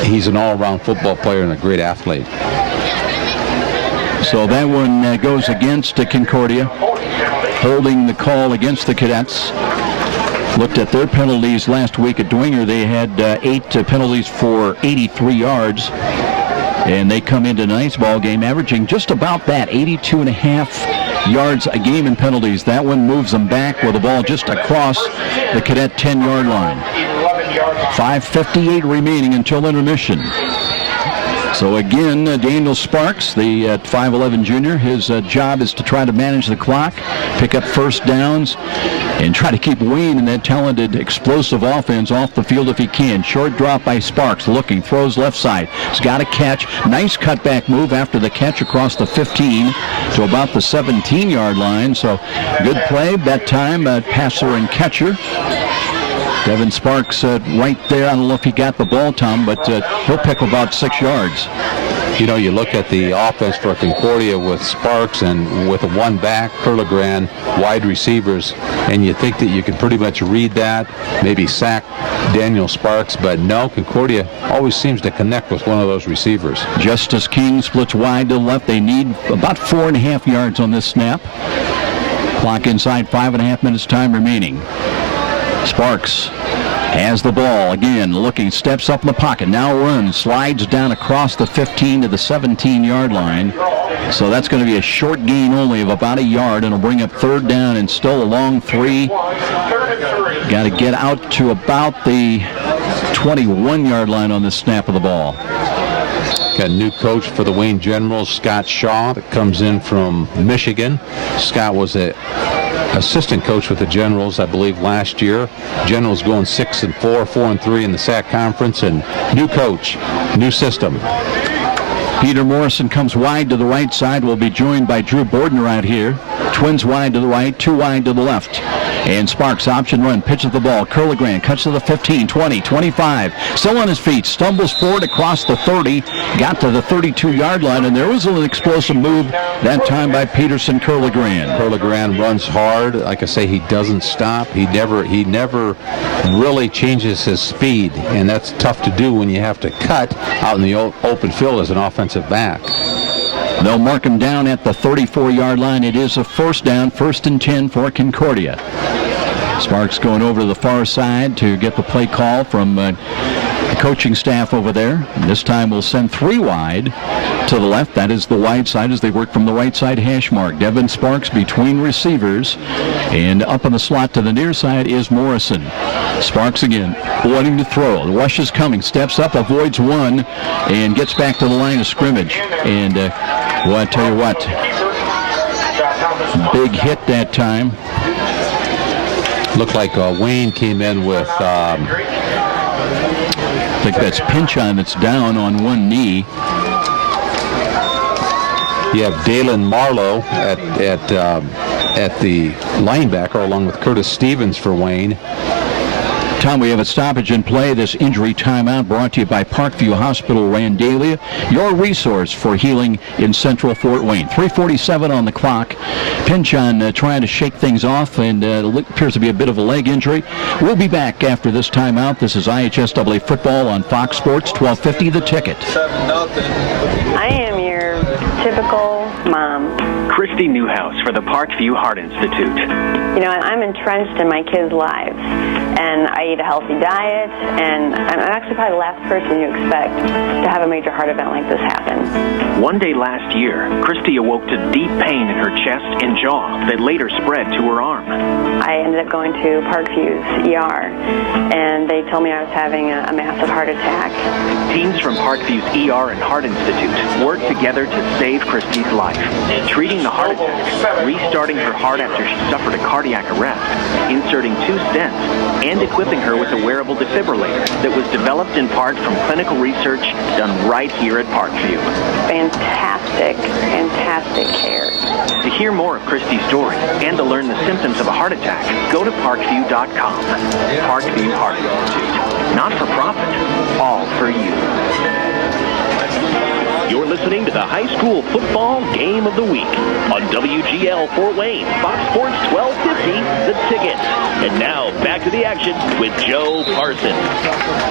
He's an all-around football player and a great athlete. So that one goes against Concordia, holding the call against the Cadets. Looked at their penalties last week at Dwenger. They had 8 penalties for 83 yards. And they come into tonight's ball game averaging just about that, 82.5 yards a game in penalties. That one moves them back with the ball just across the Cadet 10-yard line. 5:58 remaining until intermission. So again, Daniel Sparks, the 5'11 junior, his job is to try to manage the clock, pick up first downs, and try to keep Wayne and that talented, explosive offense off the field if he can. Short drop by Sparks, looking, throws left side. He's got a catch. Nice cutback move after the catch across the 15 to about the 17-yard line. So good play that time, passer and catcher. Devin Sparks right there. I don't know if he got the ball, Tom, but he'll pick about 6 yards. You know, you look at the offense for Concordia with Sparks and with a one back, Curligran, wide receivers, and you think that you can pretty much read that, maybe sack Daniel Sparks, but no, Concordia always seems to connect with one of those receivers. Justice King splits wide to the left. They need about 4.5 yards on this snap. Clock inside 5.5 minutes time remaining. Sparks has the ball again, looking, steps up in the pocket, now runs, slides down across the 15 to the 17-yard line. So that's going to be a short gain only of about a yard, and it'll bring up third down and still a long 3. Got to get out to about the 21-yard line on the snap of the ball. Got a new coach for the Wayne Generals, Scott Shaw, that comes in from Michigan. Scott was a assistant coach with the Generals, I believe, last year. Generals going 6-4, 4-3 in the SAC conference, and new coach, new system. Peter Morrison comes wide to the right side. Will be joined by Drew Borden right here. Twins wide to the right, 2 wide to the left. And Sparks, option run, pitches the ball. Curligran cuts to the 15, 20, 25. Still on his feet, stumbles forward across the 30, got to the 32-yard line, and there was an explosive move that time by Peterson Curligran. Curligran runs hard. Like I say, he doesn't stop. He never really changes his speed, and that's tough to do when you have to cut out in the open field as an offensive back. They'll mark him down at the 34-yard line. It is a first down, 1st and 10 for Concordia. Sparks going over to the far side to get the play call from the coaching staff over there. And this time we'll send 3 wide to the left. That is the wide side as they work from the right side hash mark. Devin Sparks between receivers. And up in the slot to the near side is Morrison. Sparks again wanting to throw. The rush is coming. Steps up, avoids one, and gets back to the line of scrimmage. And well, I tell you what, big hit that time. Looked like Wayne came in with, I think that's Keion that's down on one knee. You have Dalen Marlowe at the linebacker along with Curtis Stevens for Wayne. Tom, we have a stoppage in play. This injury timeout brought to you by Parkview Hospital Randalia, your resource for healing in Central Fort Wayne. 3:47 on the clock. Keion trying to shake things off, and appears to be a bit of a leg injury. We'll be back after this timeout. This is IHSAA football on Fox Sports 1250 The Ticket. I am your typical mom. Christy Newhouse for the Parkview Heart Institute. You know, I'm entrenched in my kids' lives, and I eat a healthy diet, and I'm actually probably the last person you expect to have a major heart event like this happen. One day last year, Christy awoke to deep pain in her chest and jaw that later spread to her arm. I ended up going to Parkview's ER, and they told me I was having a massive heart attack. Teams from Parkview's ER and Heart Institute worked together to save Christy's life, treating the heart attack, restarting her heart after she suffered a cardiac arrest, inserting 2 stents, and equipping her with a wearable defibrillator that was developed in part from clinical research done right here at Parkview. Fantastic care. To hear more of Christy's story and to learn the symptoms of a heart attack, go to parkview.com. Parkview Heart Institute. Not for profit, all for you. You're listening to the High School Football Game of the Week on WGL Fort Wayne, Fox Sports 1250, The Ticket. And now, back to the action with Joe Parson.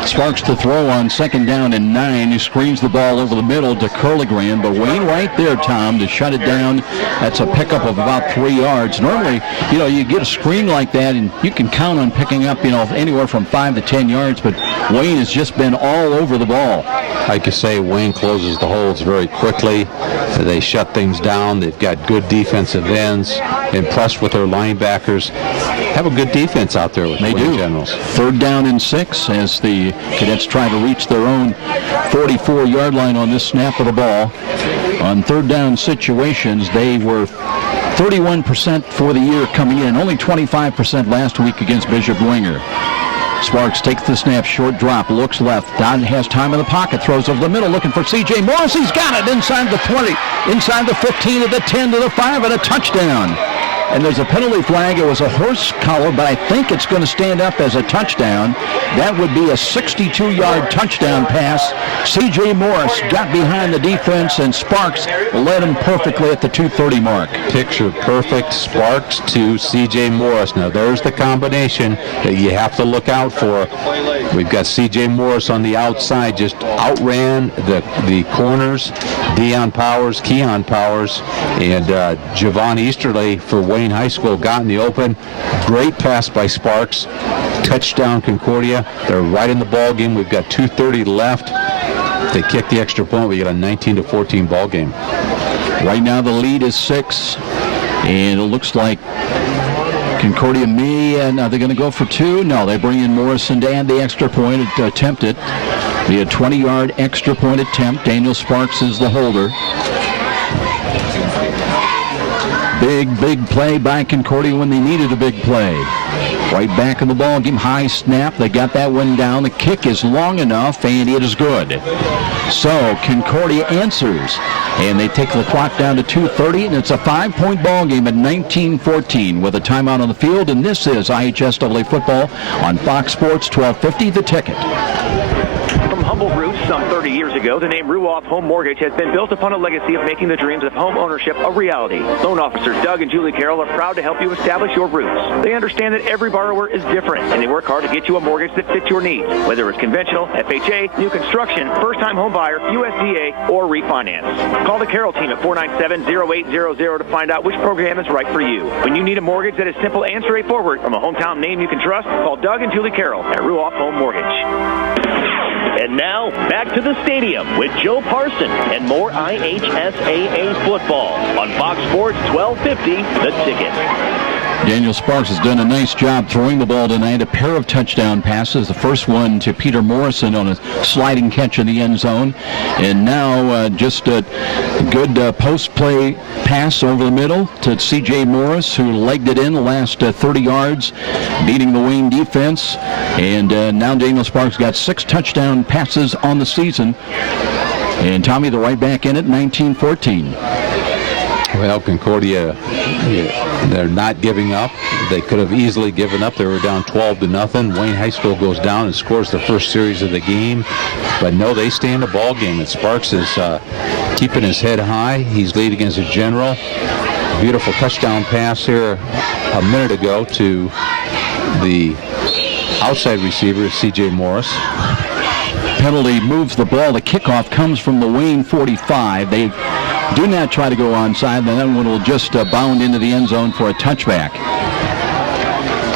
Sparks to throw on 2nd down and 9. He screens the ball over the middle to Curligran, but Wayne right there, Tom, to shut it down. That's a pickup of about 3 yards. Normally, you get a screen like that, and you can count on picking up, anywhere from 5 to 10 yards, but Wayne has just been all over the ball. Like you say, Wayne closes the holes very quickly. They shut things down. They've got good defensive ends. Impressed with their linebackers. Have a good defense out there with the Wayne Generals. 3rd down and 6 as the Cadets try to reach their own 44-yard line on this snap of the ball. On 3rd down situations, they were 31% for the year coming in, only 25% last week against Bishop Winger. Sparks takes the snap, short drop, looks left. Don has time in the pocket, throws over the middle, looking for C.J. Morris. He's got it inside the 20, inside the 15, to the 10, to the 5, and a touchdown. And there's a penalty flag. It was a horse collar, but I think it's going to stand up as a touchdown. That would be a 62-yard touchdown pass. C.J. Morris got behind the defense, and Sparks led him perfectly at the 2:30 mark. Picture perfect, Sparks to C.J. Morris. Now, there's the combination that you have to look out for. We've got C.J. Morris on the outside, just outran the corners. Keion Powers, and Javon Easterly for Wayne High School got in the open. Great pass by Sparks. Touchdown Concordia. They're right in the ball game. We've got 2:30 left. If they kick the extra point, we get a 19-14 ball game. Right now the lead is 6, and it looks like Concordia may, and are they going to go for 2? No, they bring in Morrison to add the extra point attempted. Be a 20-yard extra point attempt. Daniel Sparks is the holder. Big play by Concordia when they needed a big play. right back in the ball game. High snap. They got that one down. The kick is long enough, and it is good. So Concordia answers, and they take the clock down to 2:30, and it's a 5-point ball game at 19-14 with a timeout on the field. And this is IHSAA football on Fox Sports 1250, The Ticket. From humble roots some 30 years ago, the name Ruoff Home Mortgage has been built upon a legacy of making the dreams of home ownership a reality. Loan officers Doug and Julie Carroll are proud to help you establish your roots. They understand that every borrower is different, and they work hard to get you a mortgage that fits your needs, whether it's conventional, FHA, new construction, first-time home buyer, USDA, or refinance. Call the Carroll team at 497-0800 to find out which program is right for you. When you need a mortgage that is simple and straightforward from a hometown name you can trust, call Doug and Julie Carroll at Ruoff Home Mortgage. And now, back to the stadium with Joe Parson and more IHSAA football on Fox Sports 1250, The Ticket. Daniel Sparks has done a nice job throwing the ball tonight. A pair of touchdown passes. The first one to Peter Morrison on a sliding catch in the end zone. And now just a good post-play pass over the middle to C.J. Morris, who legged it in the last 30 yards, beating the Wayne defense. And now Daniel Sparks got 6 touchdown passes on the season. And Tommy, the right back in it, 19-14. Well, Concordia, they're not giving up. They could have easily given up. They were down 12-0. Wayne High School goes down and scores the first series of the game. But no, they stay in the ball game. And Sparks is keeping his head high. He's leading as a general. Beautiful touchdown pass here a minute ago to the outside receiver, C.J. Morris. Penalty moves the ball. The kickoff comes from the Wayne 45. They do not try to go onside. Then that one will just bound into the end zone for a touchback.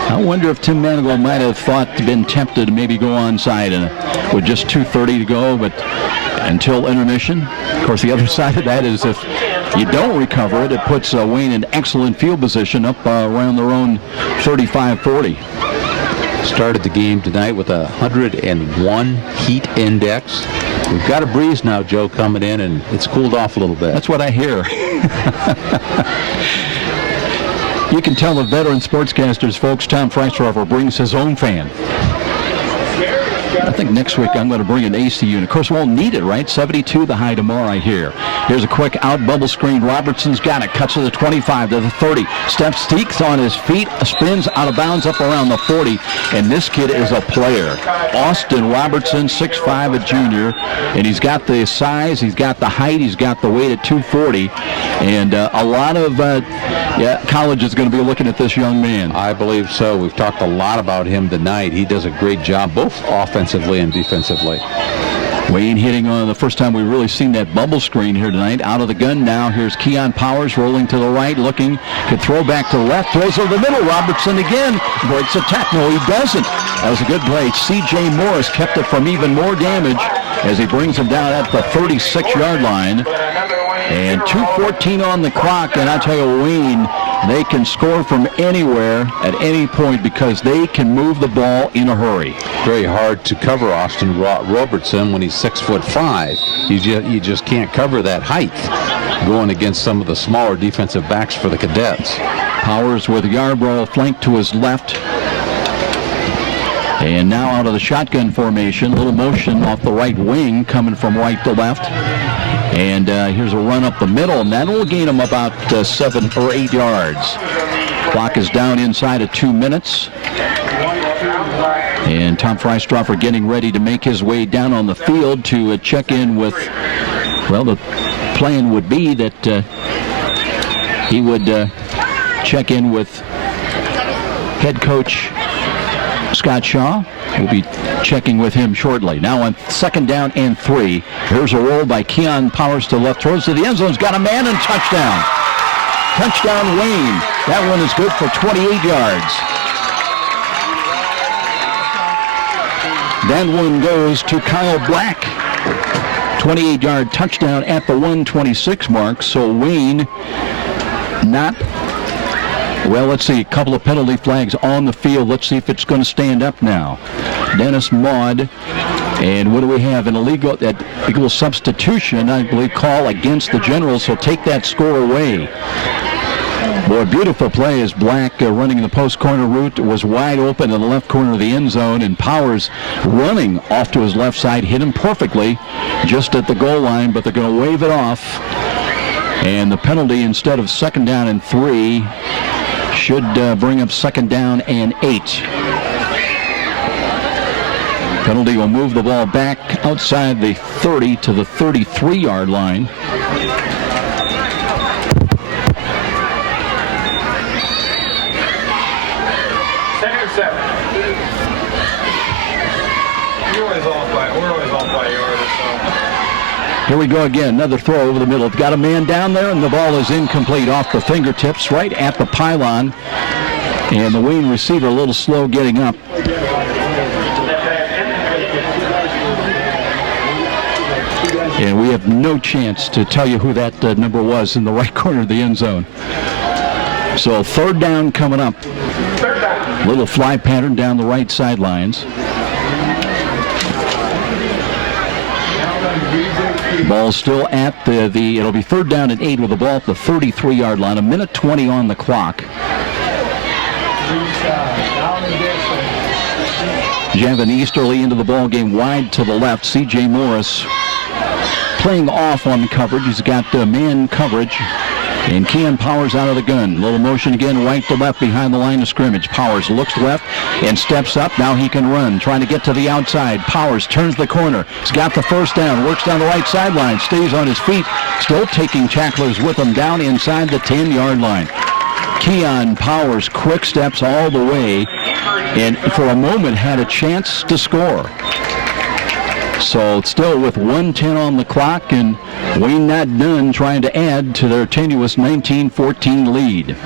I wonder if Tim Manigault might have been tempted to maybe go onside with just 2:30 to go, but until intermission. Of course, the other side of that is if you don't recover it, it puts Wayne in excellent field position up around their own 35-40. Started the game tonight with a 101 heat index. We've got a breeze now, Joe, coming in, and it's cooled off a little bit. That's what I hear. You can tell the veteran sportscasters, folks, Tom Freistrofer brings his own fan. I think next week I'm going to bring an AC unit. Of course, we won't need it, right? 72 the high tomorrow, I hear. Here's a quick out bubble screen. Robertson's got it. Cuts to the 25, to the 30. Steps, steaks on his feet, spins out of bounds up around the 40. And this kid is a player. Auston Robertson, 6'5", a junior. And he's got the size, he's got the height, he's got the weight at 240. And a lot of college is going to be looking at this young man. I believe so. We've talked a lot about him tonight. He does a great job, both offensively and defensively. Wayne hitting on the first time we've really seen that bubble screen here tonight. Out of the gun now. Here's Keion Powers rolling to the right, looking. Could throw back to the left. Throws over the middle. Robertson again breaks a tackle. No, he doesn't. That was a good play. C.J. Morris kept it from even more damage as he brings him down at the 36-yard line. And 2:14 on the clock. And I tell you, Wayne, they can score from anywhere at any point because they can move the ball in a hurry. Very hard to cover Auston Robertson when he's 6'5". You just can't cover that height going against some of the smaller defensive backs for the Cadets. Powers with Yarbrough flanked to his left. And now out of the shotgun formation, a little motion off the right wing coming from right to left. And here's a run up the middle, and that'll gain him about 7 or 8 yards. Clock is down inside of 2 minutes. And Tom Freistrofer getting ready to make his way down on the field to check in with, well, the plan would be that he would check in with head coach Scott Shaw. We'll be checking with him shortly. Now on 2nd down and 3. Here's a roll by Keion Powers to left, throws to the end zone. He's got a man and touchdown. Touchdown Wayne. That one is good for 28 yards. That one goes to Kyle Black. 28-yard touchdown at the 126 mark. So Wayne not... Well, let's see, a couple of penalty flags on the field. Let's see if it's going to stand up now. Dennis Maud, and what do we have? An illegal substitution, I believe, call against the Generals, so take that score away. Boy, beautiful play as Black running the post corner route was wide open in the left corner of the end zone, and Powers running off to his left side hit him perfectly just at the goal line, but they're going to wave it off. And the penalty, instead of 2nd down and 3, should bring up 2nd down and 8. Penalty will move the ball back outside the 30 to the 33-yard line. Here we go again, another throw over the middle. Got a man down there, and the ball is incomplete off the fingertips, right at the pylon. And the Wayne receiver a little slow getting up. And we have no chance to tell you who that number was in the right corner of the end zone. So 3rd down coming up. Little fly pattern down the right sidelines. Ball still at it'll be 3rd down and 8 with the ball at the 33-yard line. 1:20 on the clock. Javin Easterly into the ball game wide to the left. C.J. Morris playing off on the coverage. He's got man coverage. And Keion Powers out of the gun. Little motion again, right to left behind the line of scrimmage. Powers looks left and steps up. Now he can run, trying to get to the outside. Powers turns the corner. He's got the 1st down, works down the right sideline, stays on his feet, still taking tacklers with him down inside the 10-yard line. Keion Powers quick steps all the way, and for a moment had a chance to score. So still with 1:10 on the clock, and Wayne not done trying to add to their tenuous 19-14 lead.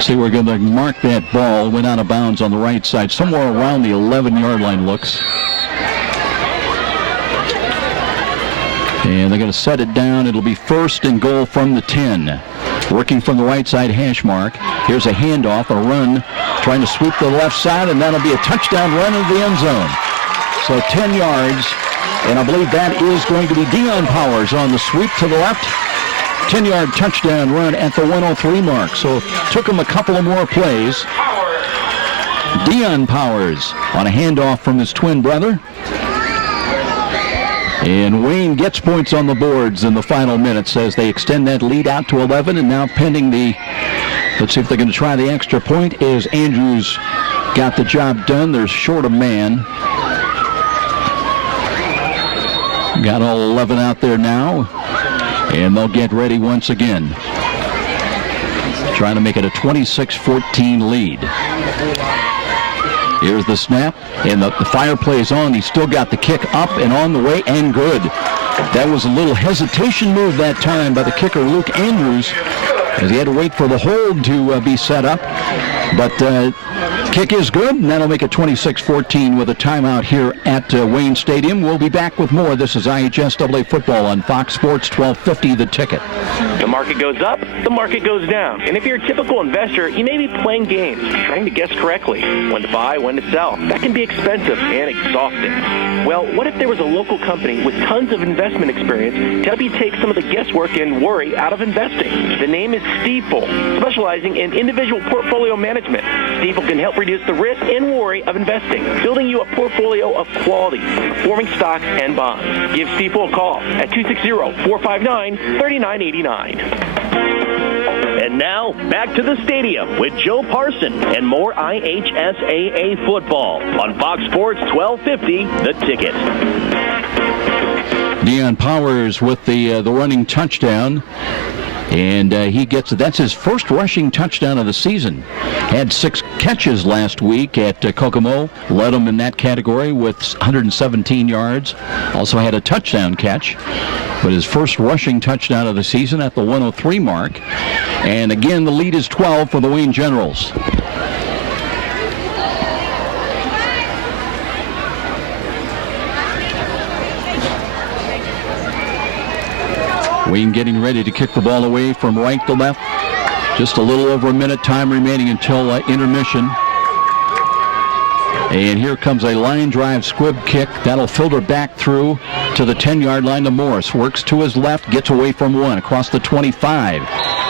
See, we're going to mark that ball. Went out of bounds on the right side, somewhere around the 11-yard line looks. And they're going to set it down. It'll be 1st and goal from the 10. Working from the right side hash mark. Here's a handoff, a run, trying to sweep to the left side, and that'll be a touchdown run into the end zone. So 10 yards, and I believe that is going to be Deion Powers on the sweep to the left. 10-yard touchdown run at the 103 mark. So it took him a couple of more plays. Deion Powers on a handoff from his twin brother. And Wayne gets points on the boards in the final minutes as they extend that lead out to 11. And now pending the, let's see if they're going to try the extra point, is Andrews got the job done. They're short a man. Got all 11 out there now. And they'll get ready once again. Trying to make it a 26-14 lead. Here's the snap, and the fire plays on. He's still got the kick up and on the way, and good. That was a little hesitation move that time by the kicker, Luke Andrews, as he had to wait for the hold to be set up. But kick is good, and that'll make it 26-14 with a timeout here at Wayne Stadium. We'll be back with more. This is IHSAA football on Fox Sports 1250, The Ticket. The market goes up, the market goes down. And if you're a typical investor, you may be playing games, trying to guess correctly when to buy, when to sell. That can be expensive and exhausting. Well, what if there was a local company with tons of investment experience to help you take some of the guesswork and worry out of investing? The name is Stifel, specializing in individual portfolio management. Stifel can help reduce the risk and worry of investing, building you a portfolio of quality, performing stocks and bonds. Give Stifel a call at 260-459-3989. And now, back to the stadium with Joe Parson and more IHSAA football on Fox Sports 1250, The Ticket. Deion Powers with the running touchdown. And he gets, that's his first rushing touchdown of the season. Had 6 catches last week at Kokomo. Led them in that category with 117 yards. Also had a touchdown catch. But his first rushing touchdown of the season at the 103 mark. And again, the lead is 12 for the Wayne Generals. Wayne getting ready to kick the ball away from right to left. Just a little over a minute time remaining until intermission. And here comes a line drive squib kick. That'll filter back through to the 10-yard line to Morris. Works to his left, gets away from one, across the 25.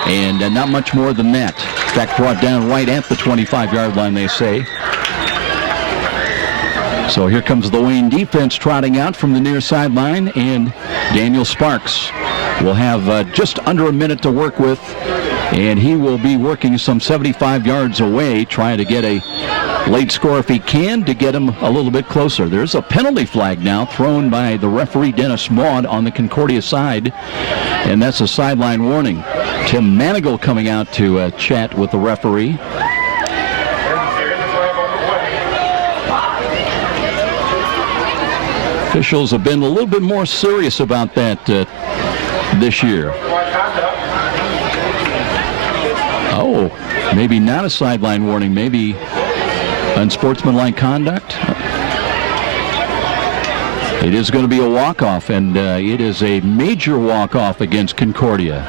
And not much more than that. In fact, brought down right at the 25-yard line, they say. So here comes the Wayne defense trotting out from the near sideline, and Daniel Sparks will have just under a minute to work with, and he will be working some 75 yards away, trying to get a late score if he can to get him a little bit closer. There's a penalty flag now thrown by the referee, Dennis Maud, on the Concordia side, and that's a sideline warning. Tim Manigal coming out to chat with the referee. Officials have been a little bit more serious about that this year. Oh, maybe not a sideline warning, maybe unsportsmanlike conduct. It is going to be a walk-off, and it is a major walk-off against Concordia.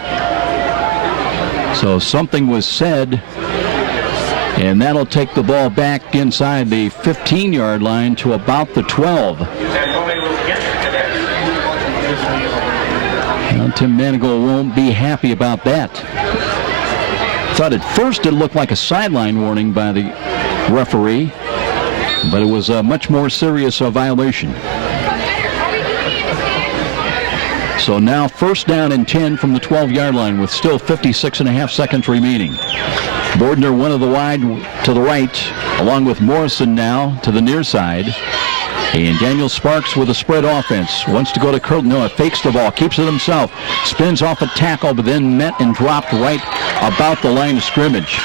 So something was said, and that'll take the ball back inside the 15-yard line to about the 12. Now, Tim Manigal won't be happy about that. Thought at first it looked like a sideline warning by the referee, but it was a much more serious violation. So now first down and 10 from the 12-yard line with still 56.5 seconds remaining. Bordner, one of the wide to the right, along with Morrison now to the near side. And Daniel Sparks with a spread offense. Wants to go to Curl. No, fakes the ball. Keeps it himself. Spins off a tackle, but then met and dropped right about the line of scrimmage.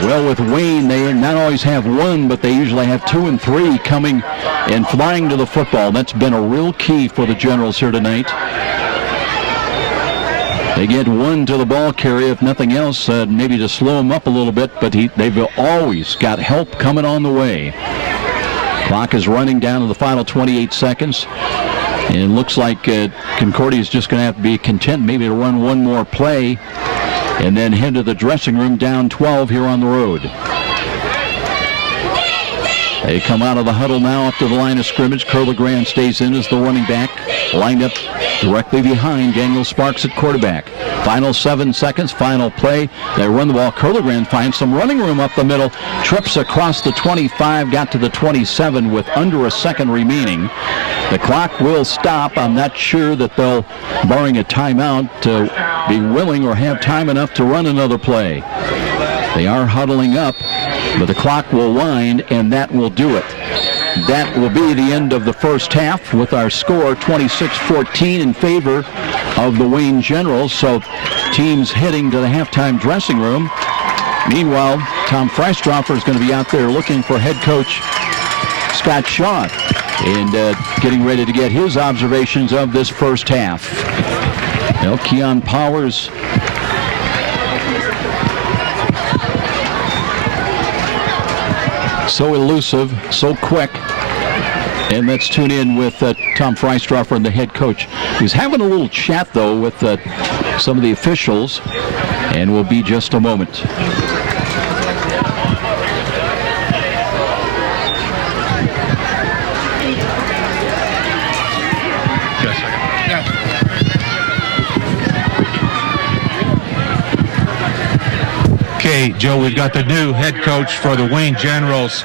Well, with Wayne, they not always have one, but they usually have 2 and 3 coming and flying to the football. That's been a real key for the Generals here tonight. They get one to the ball carrier, if nothing else, maybe to slow him up a little bit, but they've always got help coming on the way. Clock is running down to the final 28 seconds. And it looks like Concordia is just going to have to be content maybe to run one more play and then head to the dressing room down 12 here on the road. They come out of the huddle now up to the line of scrimmage. Curligran stays in as the running back, lined up directly behind Daniel Sparks at quarterback. Final 7 seconds, final play. They run the ball. Curligran finds some running room up the middle, trips across the 25, got to the 27 with under a second remaining. The clock will stop. I'm not sure that they'll, barring a timeout, be willing or have time enough to run another play. They are huddling up, but the clock will wind, and that will do it. That will be the end of the first half with our score 26-14 in favor of the Wayne Generals. So teams heading to the halftime dressing room. Meanwhile, Tom Freistroffer is going to be out there looking for head coach Scott Shaw and getting ready to get his observations of this first half. Well, Keion Powers so elusive, so quick. And let's tune in with Tom Freistroffer and the head coach. He's having a little chat, though, with some of the officials, and will be just a moment. Okay, Joe, we've got the new head coach for the Wayne Generals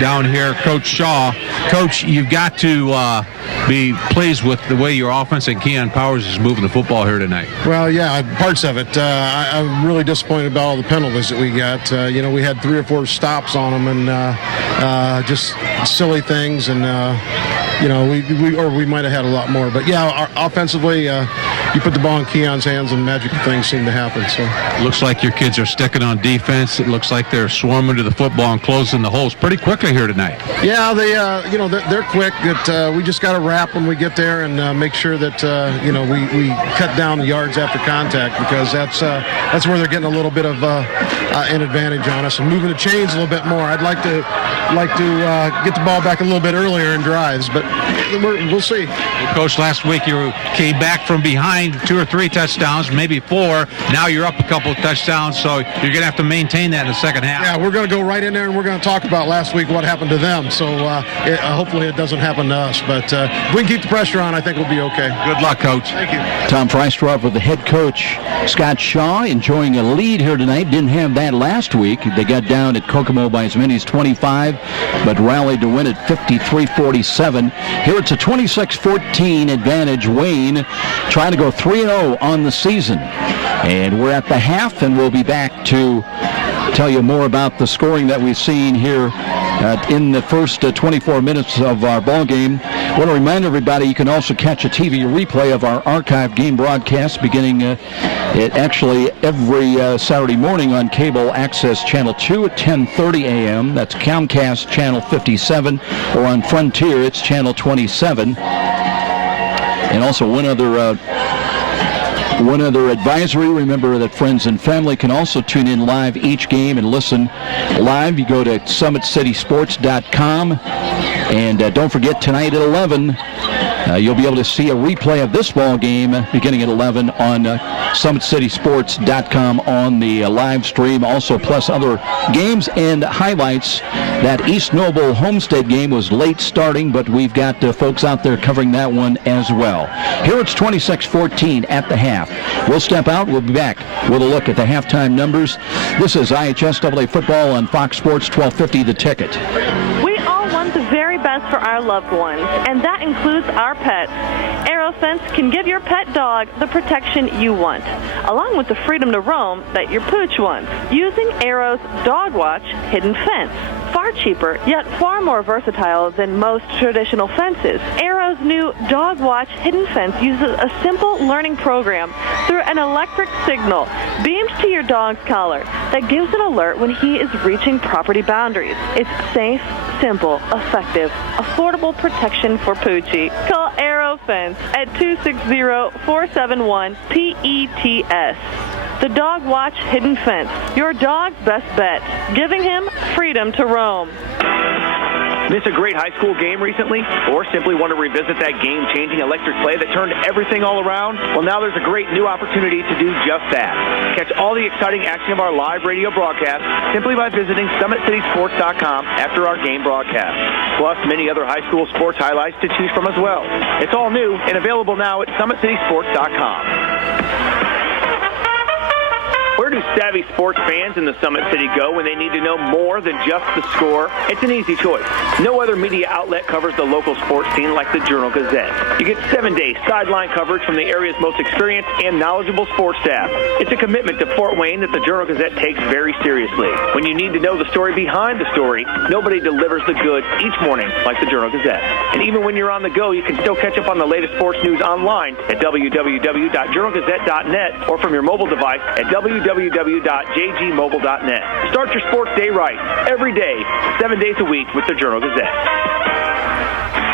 down here, Coach Shaw. Coach, you've got to be pleased with the way your offense and Keion Powers is moving the football here tonight. Well, yeah, parts of it. I'm really disappointed about all the penalties that we got. We had 3 or 4 stops on them and just silly things, and we might have had a lot more. But yeah, offensively, you put the ball in Keion's hands and magical things seem to happen. So looks like your kids are sticking on defense. It looks like they're swarming to the football and closing the holes pretty quickly here tonight. Yeah, they're quick. That we just got to wrap when we get there and make sure that we cut down the yards after contact, because that's where they're getting a little bit of an advantage on us and moving the chains a little bit more. I'd like to get the ball back a little bit earlier in drives, but we'll see. Well, Coach, last week you came back from behind behind 2 or 3 touchdowns, maybe 4. Now you're up a couple of touchdowns, so you're going to have to maintain that in the second half. Yeah, we're going to go right in there, and we're going to talk about last week what happened to them. So hopefully it doesn't happen to us. But if we can keep the pressure on, I think we'll be okay. Good luck, Coach. Thank you. Tom Freistraub with the head coach, Scott Shaw, enjoying a lead here tonight. Didn't have that last week. They got down at Kokomo by as many as 25, but rallied to win at 53-47. Here it's a 26-14 advantage. Wayne trying to go 3-0 on the season. And we're at the half, and we'll be back to tell you more about the scoring that we've seen here in the first 24 minutes of our ball game. I want to remind everybody you can also catch a TV replay of our archive game broadcast beginning actually every Saturday morning on Cable Access Channel 2 at 10:30 a.m. That's Comcast Channel 57, or on Frontier, it's Channel 27. And also one other advisory, remember that friends and family can also tune in live each game and listen live. You go to summitcitysports.com, and don't forget tonight at 11, you'll be able to see a replay of this ball game beginning at 11 on summitcitysports.com on the live stream. Also, plus other games and highlights. That East Noble Homestead game was late starting, but we've got folks out there covering that one as well. Here it's 26-14 at the half. We'll step out. We'll be back with a look at the halftime numbers. This is IHSAA football on Fox Sports 1250, The Ticket. We all want the very best for our loved ones, and that includes our pets. AeroFence can give your pet dog the protection you want, along with the freedom to roam that your pooch wants, using Aero's Dog Watch Hidden Fence. Far cheaper, yet far more versatile than most traditional fences. Aero's new Dog Watch Hidden Fence uses a simple learning program through an electric signal beamed to your dog's collar that gives an alert when he is reaching property boundaries. It's safe, simple, effective, affordable protection for Poochie. Call AeroFence at 260-471-PETS. The Dog Watch Hidden Fence, your dog's best bet, giving him freedom to roam. Miss a great high school game recently? Or simply want to revisit that game-changing electric play that turned everything all around? Well, now there's a great new opportunity to do just that. Catch all the exciting action of our live radio broadcast simply by visiting SummitCitySports.com after our game broadcast. Plus, many other high school sports highlights to choose from as well. It's all new and available now at SummitCitySports.com. Where do savvy sports fans in the Summit City go when they need to know more than just the score? It's an easy choice. No other media outlet covers the local sports scene like the Journal-Gazette. You get 7-day sideline coverage from the area's most experienced and knowledgeable sports staff. It's a commitment to Fort Wayne that the Journal-Gazette takes very seriously. When you need to know the story behind the story, nobody delivers the goods each morning like the Journal-Gazette. And even when you're on the go, you can still catch up on the latest sports news online at www.journalgazette.net or from your mobile device at www.jgmobile.net. Start your sports day right, every day, 7 days a week with the Journal-Gazette.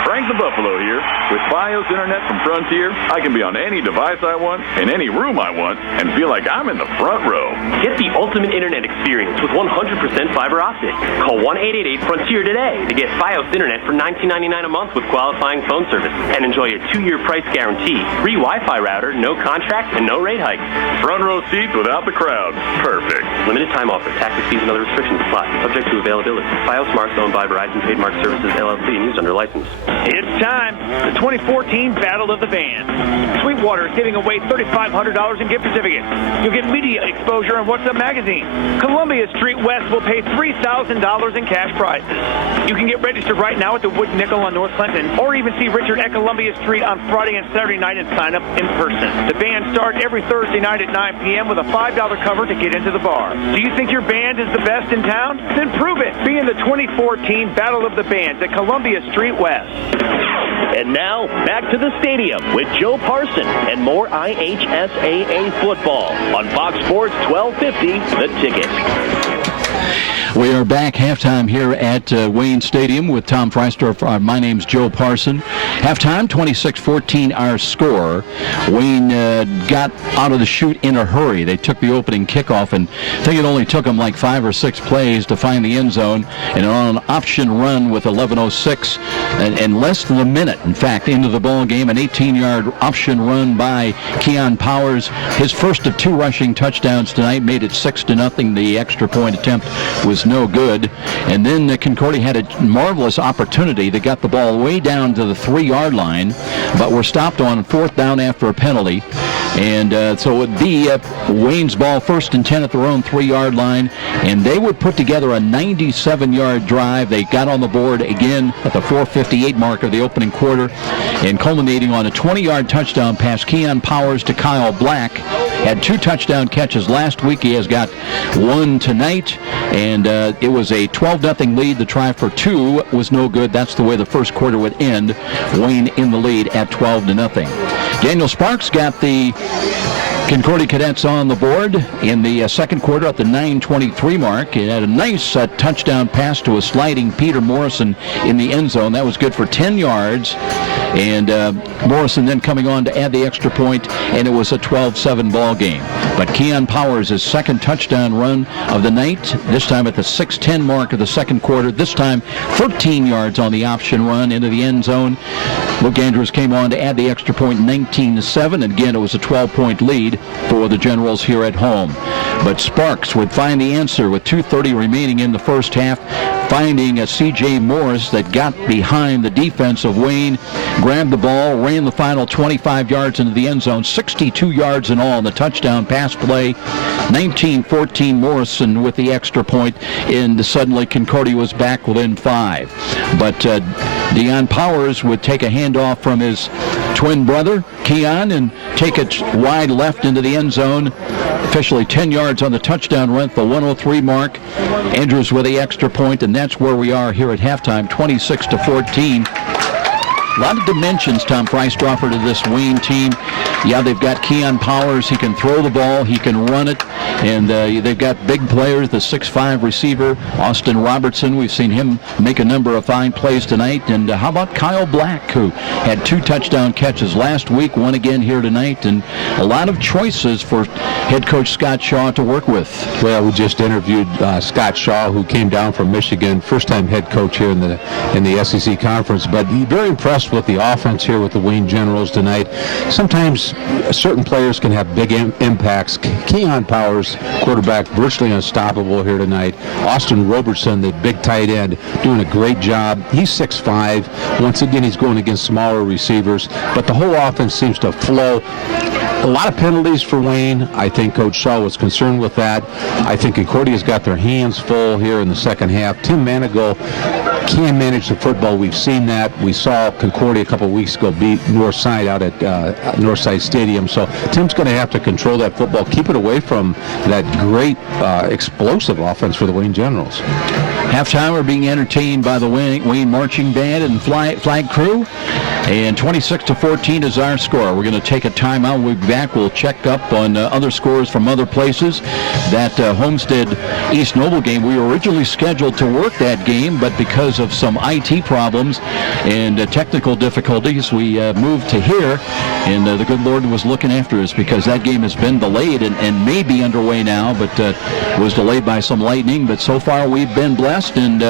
Frank the Buffalo here. With Fios Internet from Frontier, I can be on any device I want, in any room I want, and feel like I'm in the front row. Get the ultimate internet experience with 100% fiber optic. Call 1-888-FRONTIER today to get Fios Internet for $19.99 a month with qualifying phone service and enjoy a 2-year price guarantee, free Wi-Fi router, no contract, and no rate hikes. Front row seats without the crowd. Perfect. Limited time offer. Taxes, fees, and other restrictions apply. Subject to availability. Fios Smart owned by Verizon Trademark Services, LLC, and used under license. It's time. The 2014 Battle of the Bands. Sweetwater is giving away $3,500 in gift certificates. You'll get media exposure on What's Up magazine. Columbia Street West will pay $3,000 in cash prizes. You can get registered right now at the Wood Nickel on North Clinton, or even see Richard at Columbia Street on Friday and Saturday night and sign up in person. The band starts every Thursday night at 9 p.m. with a $5 cover to get into the bar. Do you think your band is the best in town? Then prove it. Be in the 2014 Battle of the Bands at Columbia Street West. And now, back to the stadium with Joe Parson and more IHSAA football on Fox Sports 1250, The Ticket. We are back halftime here at Wayne Stadium with Tom Freisdorf. My name's Joe Parson. Halftime, 26-14 our score. Wayne got out of the chute in a hurry. They took the opening kickoff, and I think it only took them like 5 or 6 plays to find the end zone. And on an option run with 11:06 and less than a minute, in fact, into the ball game, an 18-yard option run by Keion Powers. His first of 2 rushing touchdowns tonight made it 6-0. The extra point attempt was no good. And then Concordia had a marvelous opportunity. They got the ball way down to the 3-yard line, but were stopped on 4th down after a penalty. And so it would be Wayne's ball, 1st and 10 at their own 3-yard line. And they would put together a 97-yard drive. They got on the board again at the 4:58 mark of the opening quarter, and culminating on a 20-yard touchdown pass. Keion Powers to Kyle Black had 2 touchdown catches last week. He has got 1 tonight, and it was a 12-0 lead. The try for 2 was no good. That's the way the first quarter would end. Wayne in the lead at 12-0. Daniel Sparks got the Concordia Cadets on the board in the second quarter at the 9:23 mark. It had a nice touchdown pass to a sliding Peter Morrison in the end zone. That was good for 10 yards. And Morrison then coming on to add the extra point, and it was a 12-7 ball game. But Keion Powers, his second touchdown run of the night, this time at the 6:10 mark of the second quarter, this time 13 yards on the option run into the end zone. Luke Andrews came on to add the extra point, 19-7. And again, it was a 12-point lead for the Generals here at home. But Sparks would find the answer with 2:30 remaining in the first half, finding a C.J. Morris that got behind the defense of Wayne, grabbed the ball, ran the final 25 yards into the end zone, 62 yards in all in the touchdown pass play. 19-14 Morrison with the extra point, and suddenly Concordia was back within 5. But Deion Powers would take a handoff from his twin brother, Keion, and take it wide left into the end zone. Officially 10 yards on the touchdown run, the 103 mark. Andrews with the extra point, and that's where we are here at halftime, 26-14. A lot of dimensions, Tom Freisdorfer, to this Wayne team. Yeah, they've got Keion Powers. He can throw the ball. He can run it. And they've got big players, the 6'5 receiver, Auston Robertson. We've seen him make a number of fine plays tonight. And how about Kyle Black, who had 2 touchdown catches last week, 1 again here tonight. And a lot of choices for head coach Scott Shaw to work with. Well, we just interviewed Scott Shaw, who came down from Michigan, first-time head coach here in the SEC conference. But he's very impressed with the offense here with the Wayne Generals tonight. Sometimes certain players can have big impacts. Keion Powers, quarterback, virtually unstoppable here tonight. Auston Robertson, the big tight end, doing a great job. He's 6'5". Once again, he's going against smaller receivers, but the whole offense seems to flow. A lot of penalties for Wayne. I think Coach Shaw was concerned with that. I think Concordia's got their hands full here in the second half. Tim Manigault can manage the football. We've seen that. We saw Concordia a couple of weeks ago beat Northside out at Northside Stadium. So Tim's going to have to control that football, keep it away from that great explosive offense for the Wayne Generals. Halftime, we're being entertained by the Wayne Marching Band and Flag Crew. And 26-14 is our score. We're going to take a timeout. We'll be back. We'll check up on other scores from other places. That Homestead East Noble game, we were originally scheduled to work that game, but because of some IT problems and technical difficulties, we moved to here. And the good Lord was looking after us, because that game has been delayed and may be underway now, but was delayed by some lightning. But so far we've been blessed, and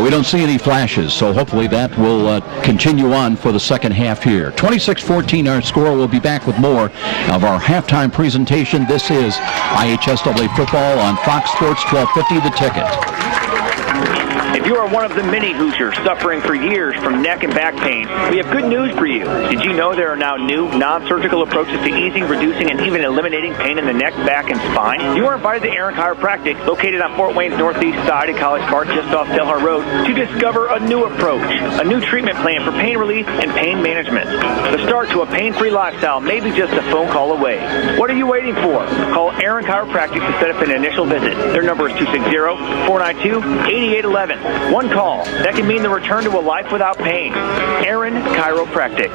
we don't see any flashes. So hopefully that will continue on for the second half here. 26-14 our score. We'll be back with more of our halftime presentation. This is IHSAA football on Fox Sports 1250 The Ticket. If you are one of the many Hoosiers suffering for years from neck and back pain, we have good news for you. Did you know there are now new non-surgical approaches to easing, reducing, and even eliminating pain in the neck, back, and spine? You are invited to Aaron Chiropractic, located on Fort Wayne's northeast side at College Park, just off Delhar Road, to discover a new approach, a new treatment plan for pain relief and pain management. The start to a pain-free lifestyle may be just a phone call away. What are you waiting for? Call Aaron Chiropractic to set up an initial visit. Their number is 260-492-8811. One call, that can mean the return to a life without pain. Aaron Chiropractic.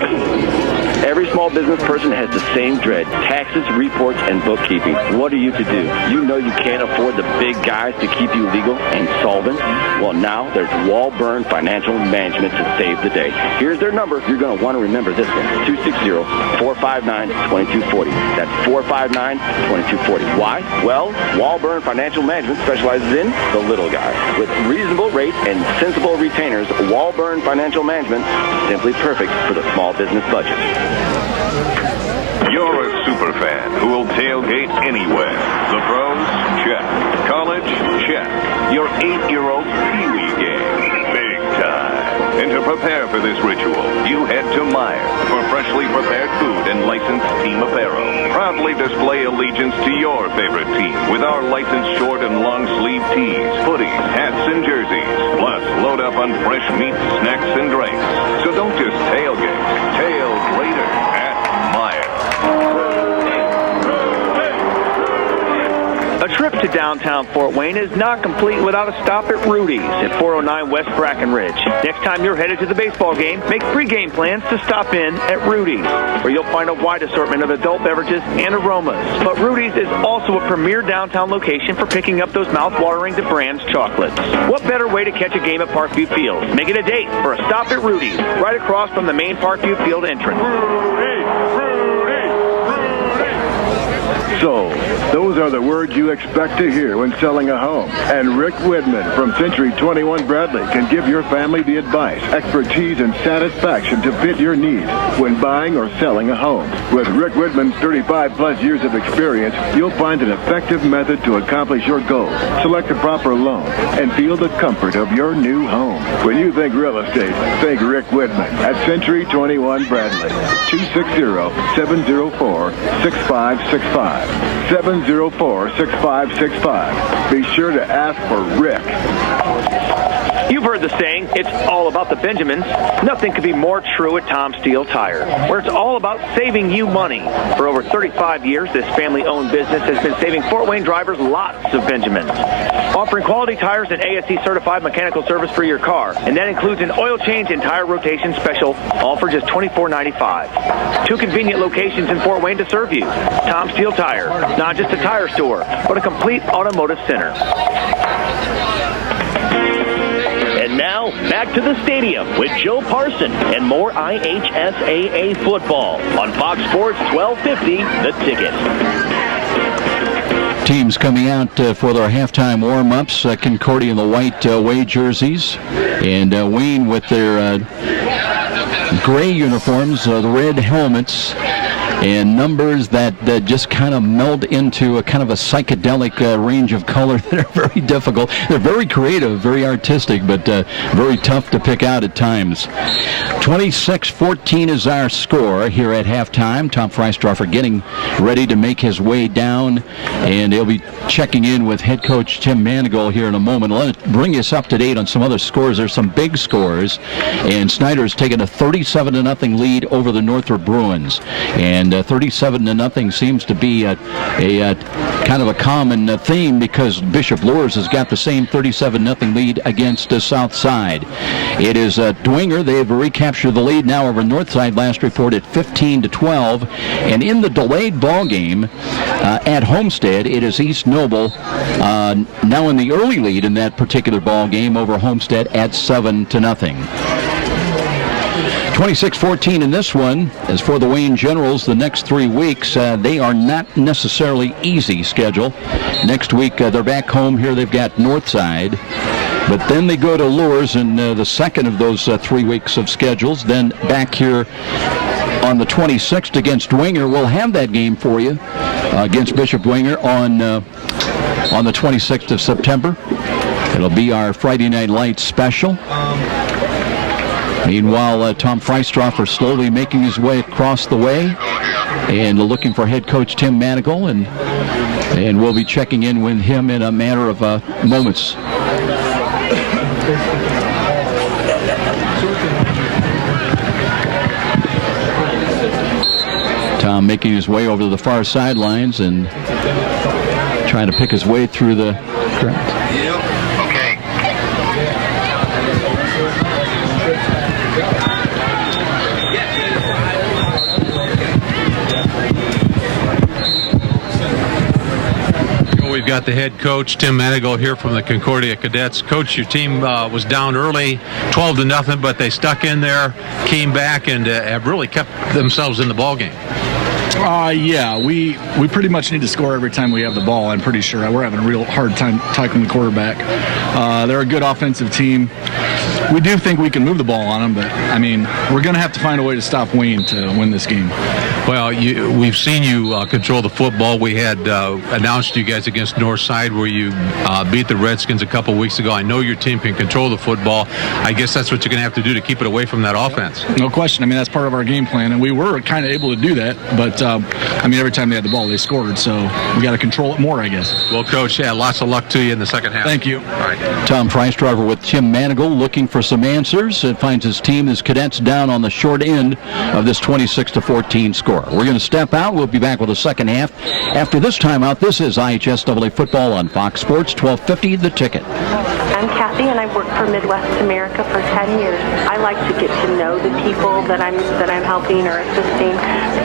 Every small business person has the same dread: taxes, reports, and bookkeeping. What are you to do? You know you can't afford the big guys to keep you legal and solvent? Well, now there's Walburn Financial Management to save the day. Here's their number. You're going to want to remember this one: 260-459-2240. That's 459-2240. Why? Well, Walburn Financial Management specializes in the little guy. With reasonable rates and sensible retainers, Walburn Financial Management, simply perfect for the small business budget. You're a super fan who will tailgate anywhere. The pros? Check. College? Check. Your 8-year-old Pee-wee game? Big time. And to prepare for this ritual, you head to Meijer for freshly prepared food and licensed team apparel. Proudly display allegiance to your favorite team with our licensed short and long sleeve tees, hoodies, hats, and jerseys. Plus, load up on fresh meats, snacks, and drinks. So don't just tailgate. Tail later at Meijer. A trip to downtown Fort Wayne is not complete without a stop at Rudy's at 409 West Brackenridge. Next time you're headed to the baseball game, make pregame plans to stop in at Rudy's, where you'll find a wide assortment of adult beverages and aromas. But Rudy's is also a premier downtown location for picking up those mouth-watering DeBrand's chocolates. What better way to catch a game at Parkview Field? Make it a date for a stop at Rudy's, right across from the main Parkview Field entrance. So, those are the words you expect to hear when selling a home. And Rick Whitman from Century 21 Bradley can give your family the advice, expertise, and satisfaction to fit your needs when buying or selling a home. With Rick Whitman's 35-plus years of experience, you'll find an effective method to accomplish your goals. Select the proper loan and feel the comfort of your new home. When you think real estate, think Rick Whitman at Century 21 Bradley. 260-704-6565. 704-6565. Be sure to ask for Rick. You've heard the saying, it's all about the Benjamins. Nothing could be more true at Tom Steele Tire, where it's all about saving you money. For over 35 years, this family-owned business has been saving Fort Wayne drivers lots of Benjamins. Offering quality tires and ASE-certified mechanical service for your car. And that includes an oil change and tire rotation special, all for just $24.95. 2 convenient locations in Fort Wayne to serve you. Tom Steele Tire, not just a tire store, but a complete automotive center. And now, back to the stadium with Joe Parson and more IHSAA football on Fox Sports 1250, The Ticket. Teams coming out for their halftime warm-ups. Concordia in the white away jerseys, and Wayne with their gray uniforms, the red helmets, and numbers that just kind of meld into a kind of a psychedelic range of color that are very difficult. They're very creative, very artistic, but very tough to pick out at times. 26-14 is our score here at halftime. Tom Freistrofer getting ready to make his way down, and he'll be checking in with head coach Tim Manigault here in a moment. Let me bring us up to date on some other scores. There's some big scores, and Snyder's taken a 37-0 lead over the Northrop Bruins, and 37-0 seems to be a kind of a common theme, because Bishop Luers has got the same 37-0 lead against South Side. It is Dwenger. They have recaptured the lead now over Northside. Last report at 15-12, and in the delayed ball game at Homestead, it is East Noble now in the early lead in that particular ball game over Homestead at 7-0. 26-14 in this one. As for the Wayne Generals, the next 3 weeks, they are not necessarily easy schedule. Next week, they're back home here. They've got Northside. But then they go to Luers in the second of those 3 weeks of schedules. Then back here on the 26th against Dwenger. We'll have that game for you against Bishop Dwenger on the 26th of September. It'll be our Friday Night Lights special. Meanwhile, Tom Freistrofer slowly making his way across the way and looking for head coach Tim Manigault, and we'll be checking in with him in a matter of moments. Tom making his way over to the far sidelines and trying to pick his way through the crowd. we've got the head coach, Tim Manigault, here from the Concordia Cadets. Coach, your team was down early, 12-0, but they stuck in there, came back, and have really kept themselves in the ballgame. Yeah, we pretty much need to score every time we have the ball. I'm pretty sure we're having a real hard time tackling the quarterback. They're a good offensive team. We do think we can move the ball on them, but, I mean, we're going to have to find a way to stop Wayne to win this game. Well, we've seen you control the football. We had announced you guys against Northside where you beat the Redskins a couple weeks ago. I know your team can control the football. I guess that's what you're going to have to do to keep it away from that offense. No question. I mean, that's part of our game plan, and we were kind of able to do that. But, I mean, every time they had the ball, they scored. So we got to control it more, I guess. Well, Coach, lots of luck to you in the second half. Thank you. All right. Tom Freisdorfer with Tim Manigault looking for some answers. It finds his team, his cadets, down on the short end of this 26-14 score. We're going to step out. We'll be back with the second half. After this timeout, this is IHSAA football on Fox Sports 1250, The Ticket. I'm Kathy, and I work for Midwest America for 10 years. I like to get to know the people that I'm helping or assisting.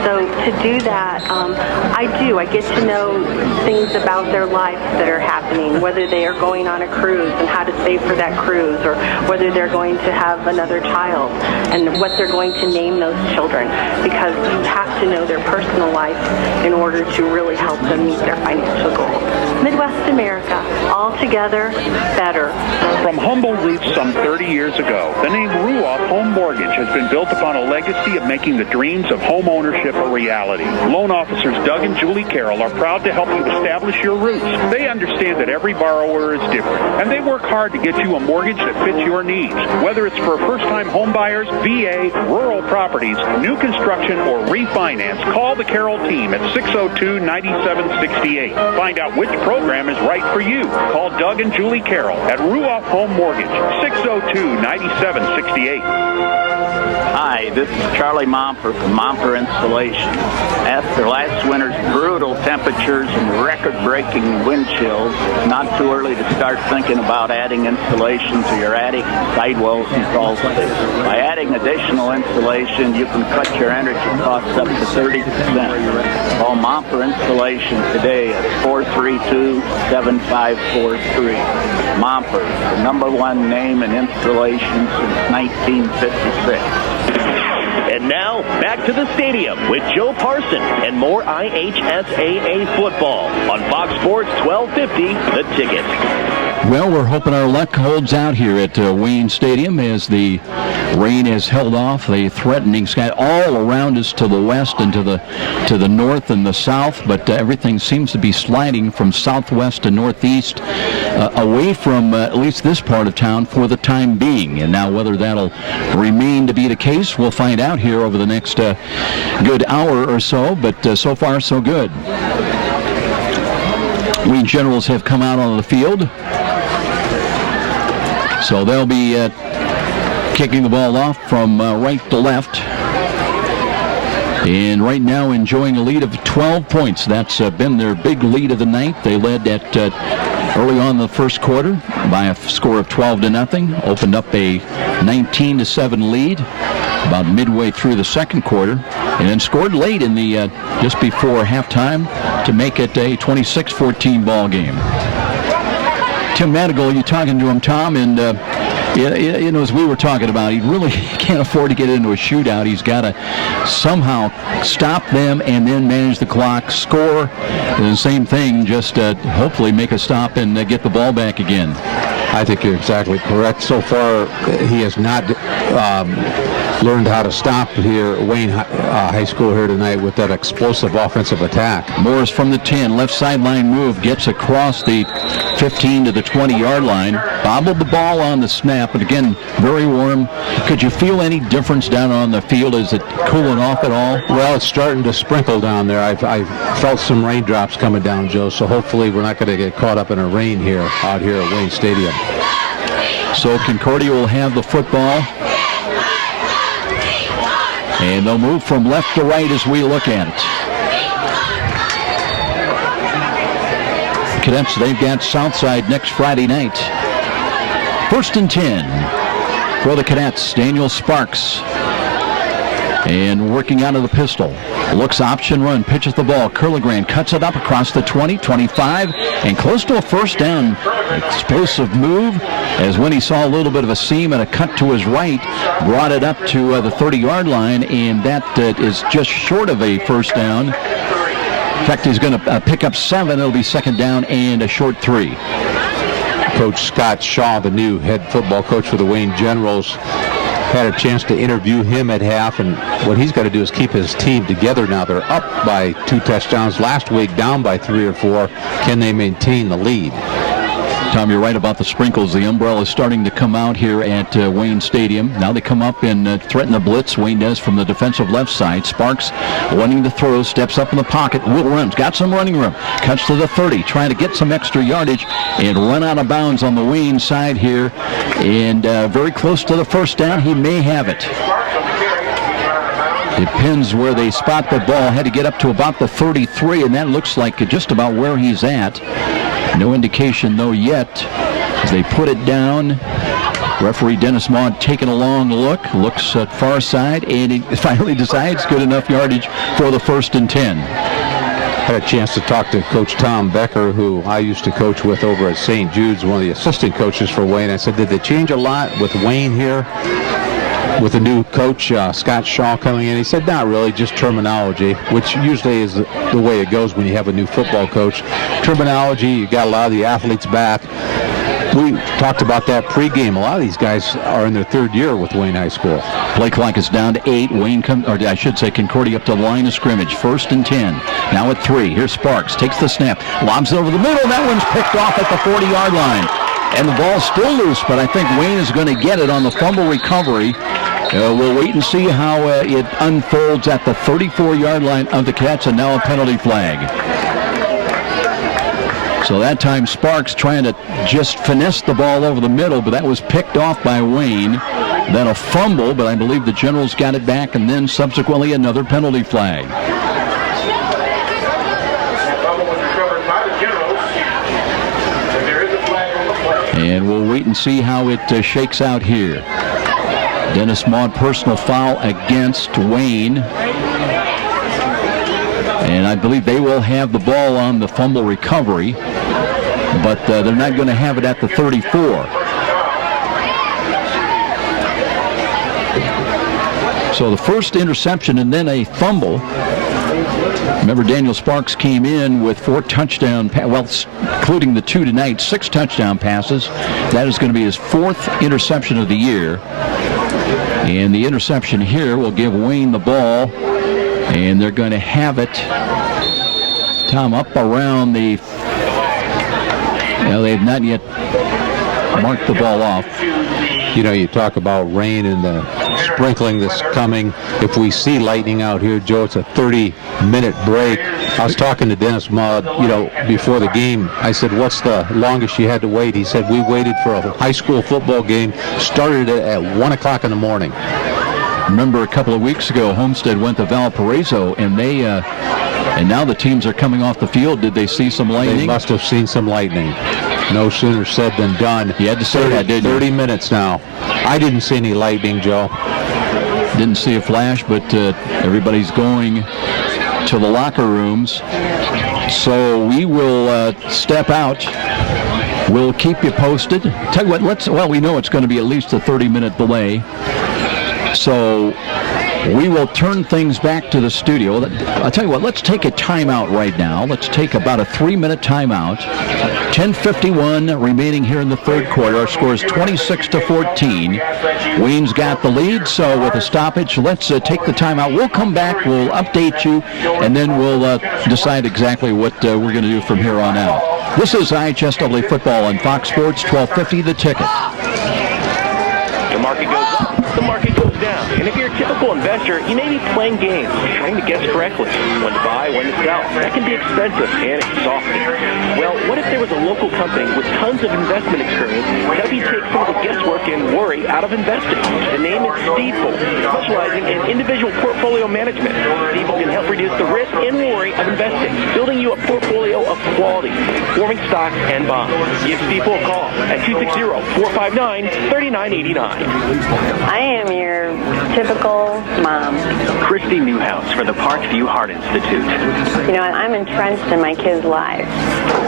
So to do that, I get to know things about their life that are happening, whether they are going on a cruise and how to save for that cruise, or whether they're going to have another child and what they're going to name those children, because you have to know their personal life in order to really help them meet their financial goals. Midwest America, all together, better. From humble roots some 30 years ago, the name Ruoff Home Mortgage has been built upon a legacy of making the dreams of home ownership a reality. Loan officers Doug and Julie Carroll are proud to help you establish your roots. They understand that every borrower is different, and they work hard to get you a mortgage that fits your needs. Whether it's for first-time home buyers, VA, rural properties, new construction, or refinance, call the Carroll team at 602-9768. Find out which program is right for you. Call Doug and Julie Carroll at Ruoff Home Mortgage, 602-9768. Hi, this is Charlie Momper from Momper Installation. After last winter's brutal temperatures and record-breaking wind chills, it's not too early to start thinking about adding insulation to your attic, sidewalls, and crawl space. By adding additional insulation, you can cut your energy costs up to 30%. Call Momper Installation today at 432-7543. Momper, the #1 name in installation since 1956. And now, back to the stadium with Joe Parson and more IHSAA football on Fox Sports 1250, The Ticket. Well, we're hoping our luck holds out here at Wayne Stadium as the rain has held off. The threatening sky all around us to the west and to the north and the south, but everything seems to be sliding from southwest to northeast away from at least this part of town for the time being. And now whether that'll remain to be the case, we'll find out here over the next good hour or so, but so far so good. Wayne Generals have come out on the field. So they'll be kicking the ball off from right to left. And right now enjoying a lead of 12 points. That's been their big lead of the night. They led at early on in the first quarter by a score of 12-0. Opened up a 19-7 lead about midway through the second quarter. And then scored late in the just before halftime to make it a 26-14 ball game. Tim Manigault, you're talking to him, Tom, and you know, as we were talking about, he really can't afford to get into a shootout. He's got to somehow stop them and then manage the clock, score, and the same thing, just hopefully make a stop and get the ball back again. I think you're exactly correct. So far, he has not learned how to stop here, Wayne High School here tonight with that explosive offensive attack. Morris from the 10, left sideline move, gets across the 15 to the 20-yard line, bobbled the ball on the snap, but again, very warm. Could you feel any difference down on the field? Is it cooling off at all? Well, it's starting to sprinkle down there. I felt some raindrops coming down, Joe, so hopefully we're not going to get caught up in a rain here out here at Wayne Stadium. So Concordia will have the football. And they'll move from left to right as we look at it. Cadets, they've got Southside next Friday night. 1st and 10 for the Cadets. Daniel Sparks And working out of the pistol. Looks option run, pitches the ball. Curligran cuts it up across the 20, 25, and close to a first down. Explosive move, as when he saw a little bit of a seam and a cut to his right, brought it up to the 30-yard line, and that is just short of a first down. In fact, he's going to pick up 7. It'll be second down and a short 3. Coach Scott Shaw, the new head football coach for the Wayne Generals, had a chance to interview him at half, and what he's got to do is keep his team together now. They're up by 2 touchdowns last week, down by 3 or 4. Can they maintain the lead? Tom, you're right about the sprinkles. The umbrella is starting to come out here at Wayne Stadium. Now they come up and threaten the blitz. Wayne does from the defensive left side. Sparks wanting to throw, steps up in the pocket. Will runs, got some running room. Cuts to the 30, trying to get some extra yardage and run out of bounds on the Wayne side here. And very close to the first down. He may have it. Depends where they spot the ball. Had to get up to about the 33, and that looks like just about where he's at. No indication, though, yet. As they put it down, referee Dennis Maud taking a long look, looks at far side, and he finally decides good enough yardage for the 1st and 10. Had a chance to talk to Coach Tom Becker, who I used to coach with over at St. Jude's, one of the assistant coaches for Wayne. I said, did they change a lot with Wayne here? With the new coach, Scott Shaw, coming in? He said, not really, just terminology, which usually is the way it goes when you have a new football coach. Terminology, you got a lot of the athletes back. We talked about that pregame. A lot of these guys are in their 3rd year with Wayne High School. Play clock is down to 8. Wayne comes, or I should say Concordia up to the line of scrimmage. 1st and 10. Now at 3. Here's Sparks, takes the snap, lobs it over the middle. That one's picked off at the 40-yard line. And the ball's still loose, but I think Wayne is going to get it on the fumble recovery. We'll wait and see how it unfolds at the 34-yard line of the Cats, and now a penalty flag. So that time Sparks trying to just finesse the ball over the middle, but that was picked off by Wayne. Then a fumble, but I believe the Generals got it back, and then subsequently another penalty flag. And we'll wait and see how it shakes out here. Dennis Maud, personal foul against Wayne. And I believe they will have the ball on the fumble recovery, but they're not going to have it at the 34. So the first interception and then a fumble. Remember, Daniel Sparks came in with 4 touchdown, including the 2 tonight, 6 touchdown passes. That is going to be his 4th interception of the year. And the interception here will give Wayne the ball, and they're going to have it, Tom, up around the, they've not yet marked the ball off. You know, you talk about rain and the sprinkling that's coming. If we see lightning out here, Joe, it's a 30-minute break. I was talking to Dennis Maud, before the game. I said, what's the longest you had to wait? He said, we waited for a high school football game, started at 1 o'clock in the morning. Remember a couple of weeks ago, Homestead went to Valparaiso, and they, and now the teams are coming off the field. Did they see some lightning? They must have seen some lightning. No sooner said than done. You had to say that, didn't you? 30 minutes now. I didn't see any lightning, Joe. Didn't see a flash, but everybody's going to the locker rooms. So we will step out. We'll keep you posted. Tell you what, we know it's going to be at least a 30-minute delay. So we will turn things back to the studio. I'll tell you what, let's take a timeout right now. Let's take about a 3-minute timeout. 10:51 remaining here in the 3rd quarter. Our score is 26-14. Wayne's got the lead, so with a stoppage, let's take the timeout. We'll come back, we'll update you, and then we'll decide exactly what we're going to do from here on out. This is IHSAA football on Fox Sports 1250, The Ticket. The market goes up, the market goes down. And if you're a typical investor, you may be playing games, trying to guess correctly when to buy, when to sell. That can be expensive and exhausting. Well, what if there was a local company with tons of investment experience to help you take some of the guesswork and worry out of investing? The name is Stifel, specializing in individual portfolio management. Stifel can help reduce the risk and worry of investing, building you a portfolio of quality, performing stocks and bonds. Give Stifel a call at 260-459-3989. I am your your typical mom. Christy Newhouse for the Parkview Heart Institute. You know, I'm entrenched in my kids' lives,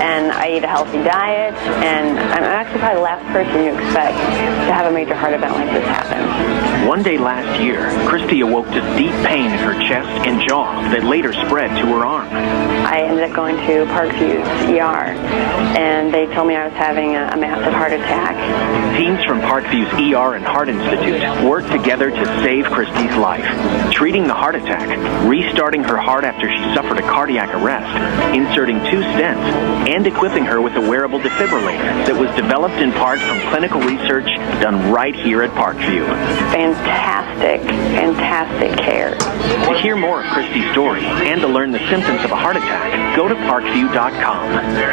and I eat a healthy diet, and I'm actually probably the last person you expect to have a major heart event like this happen. One day last year, Christy awoke to deep pain in her chest and jaw that later spread to her arm. I ended up going to Parkview's ER, and they told me I was having a massive heart attack. Teams from Parkview's ER and Heart Institute worked together to save Christy's life, treating the heart attack, restarting her heart after she suffered a cardiac arrest, inserting 2 stents, and equipping her with a wearable defibrillator that was developed in part from clinical research done right here at Parkview. Fantastic, fantastic care. To hear more of Christy's story and to learn the symptoms of a heart attack, go to parkview.com.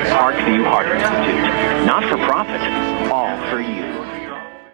Parkview Heart Institute. Not for profit, all for you.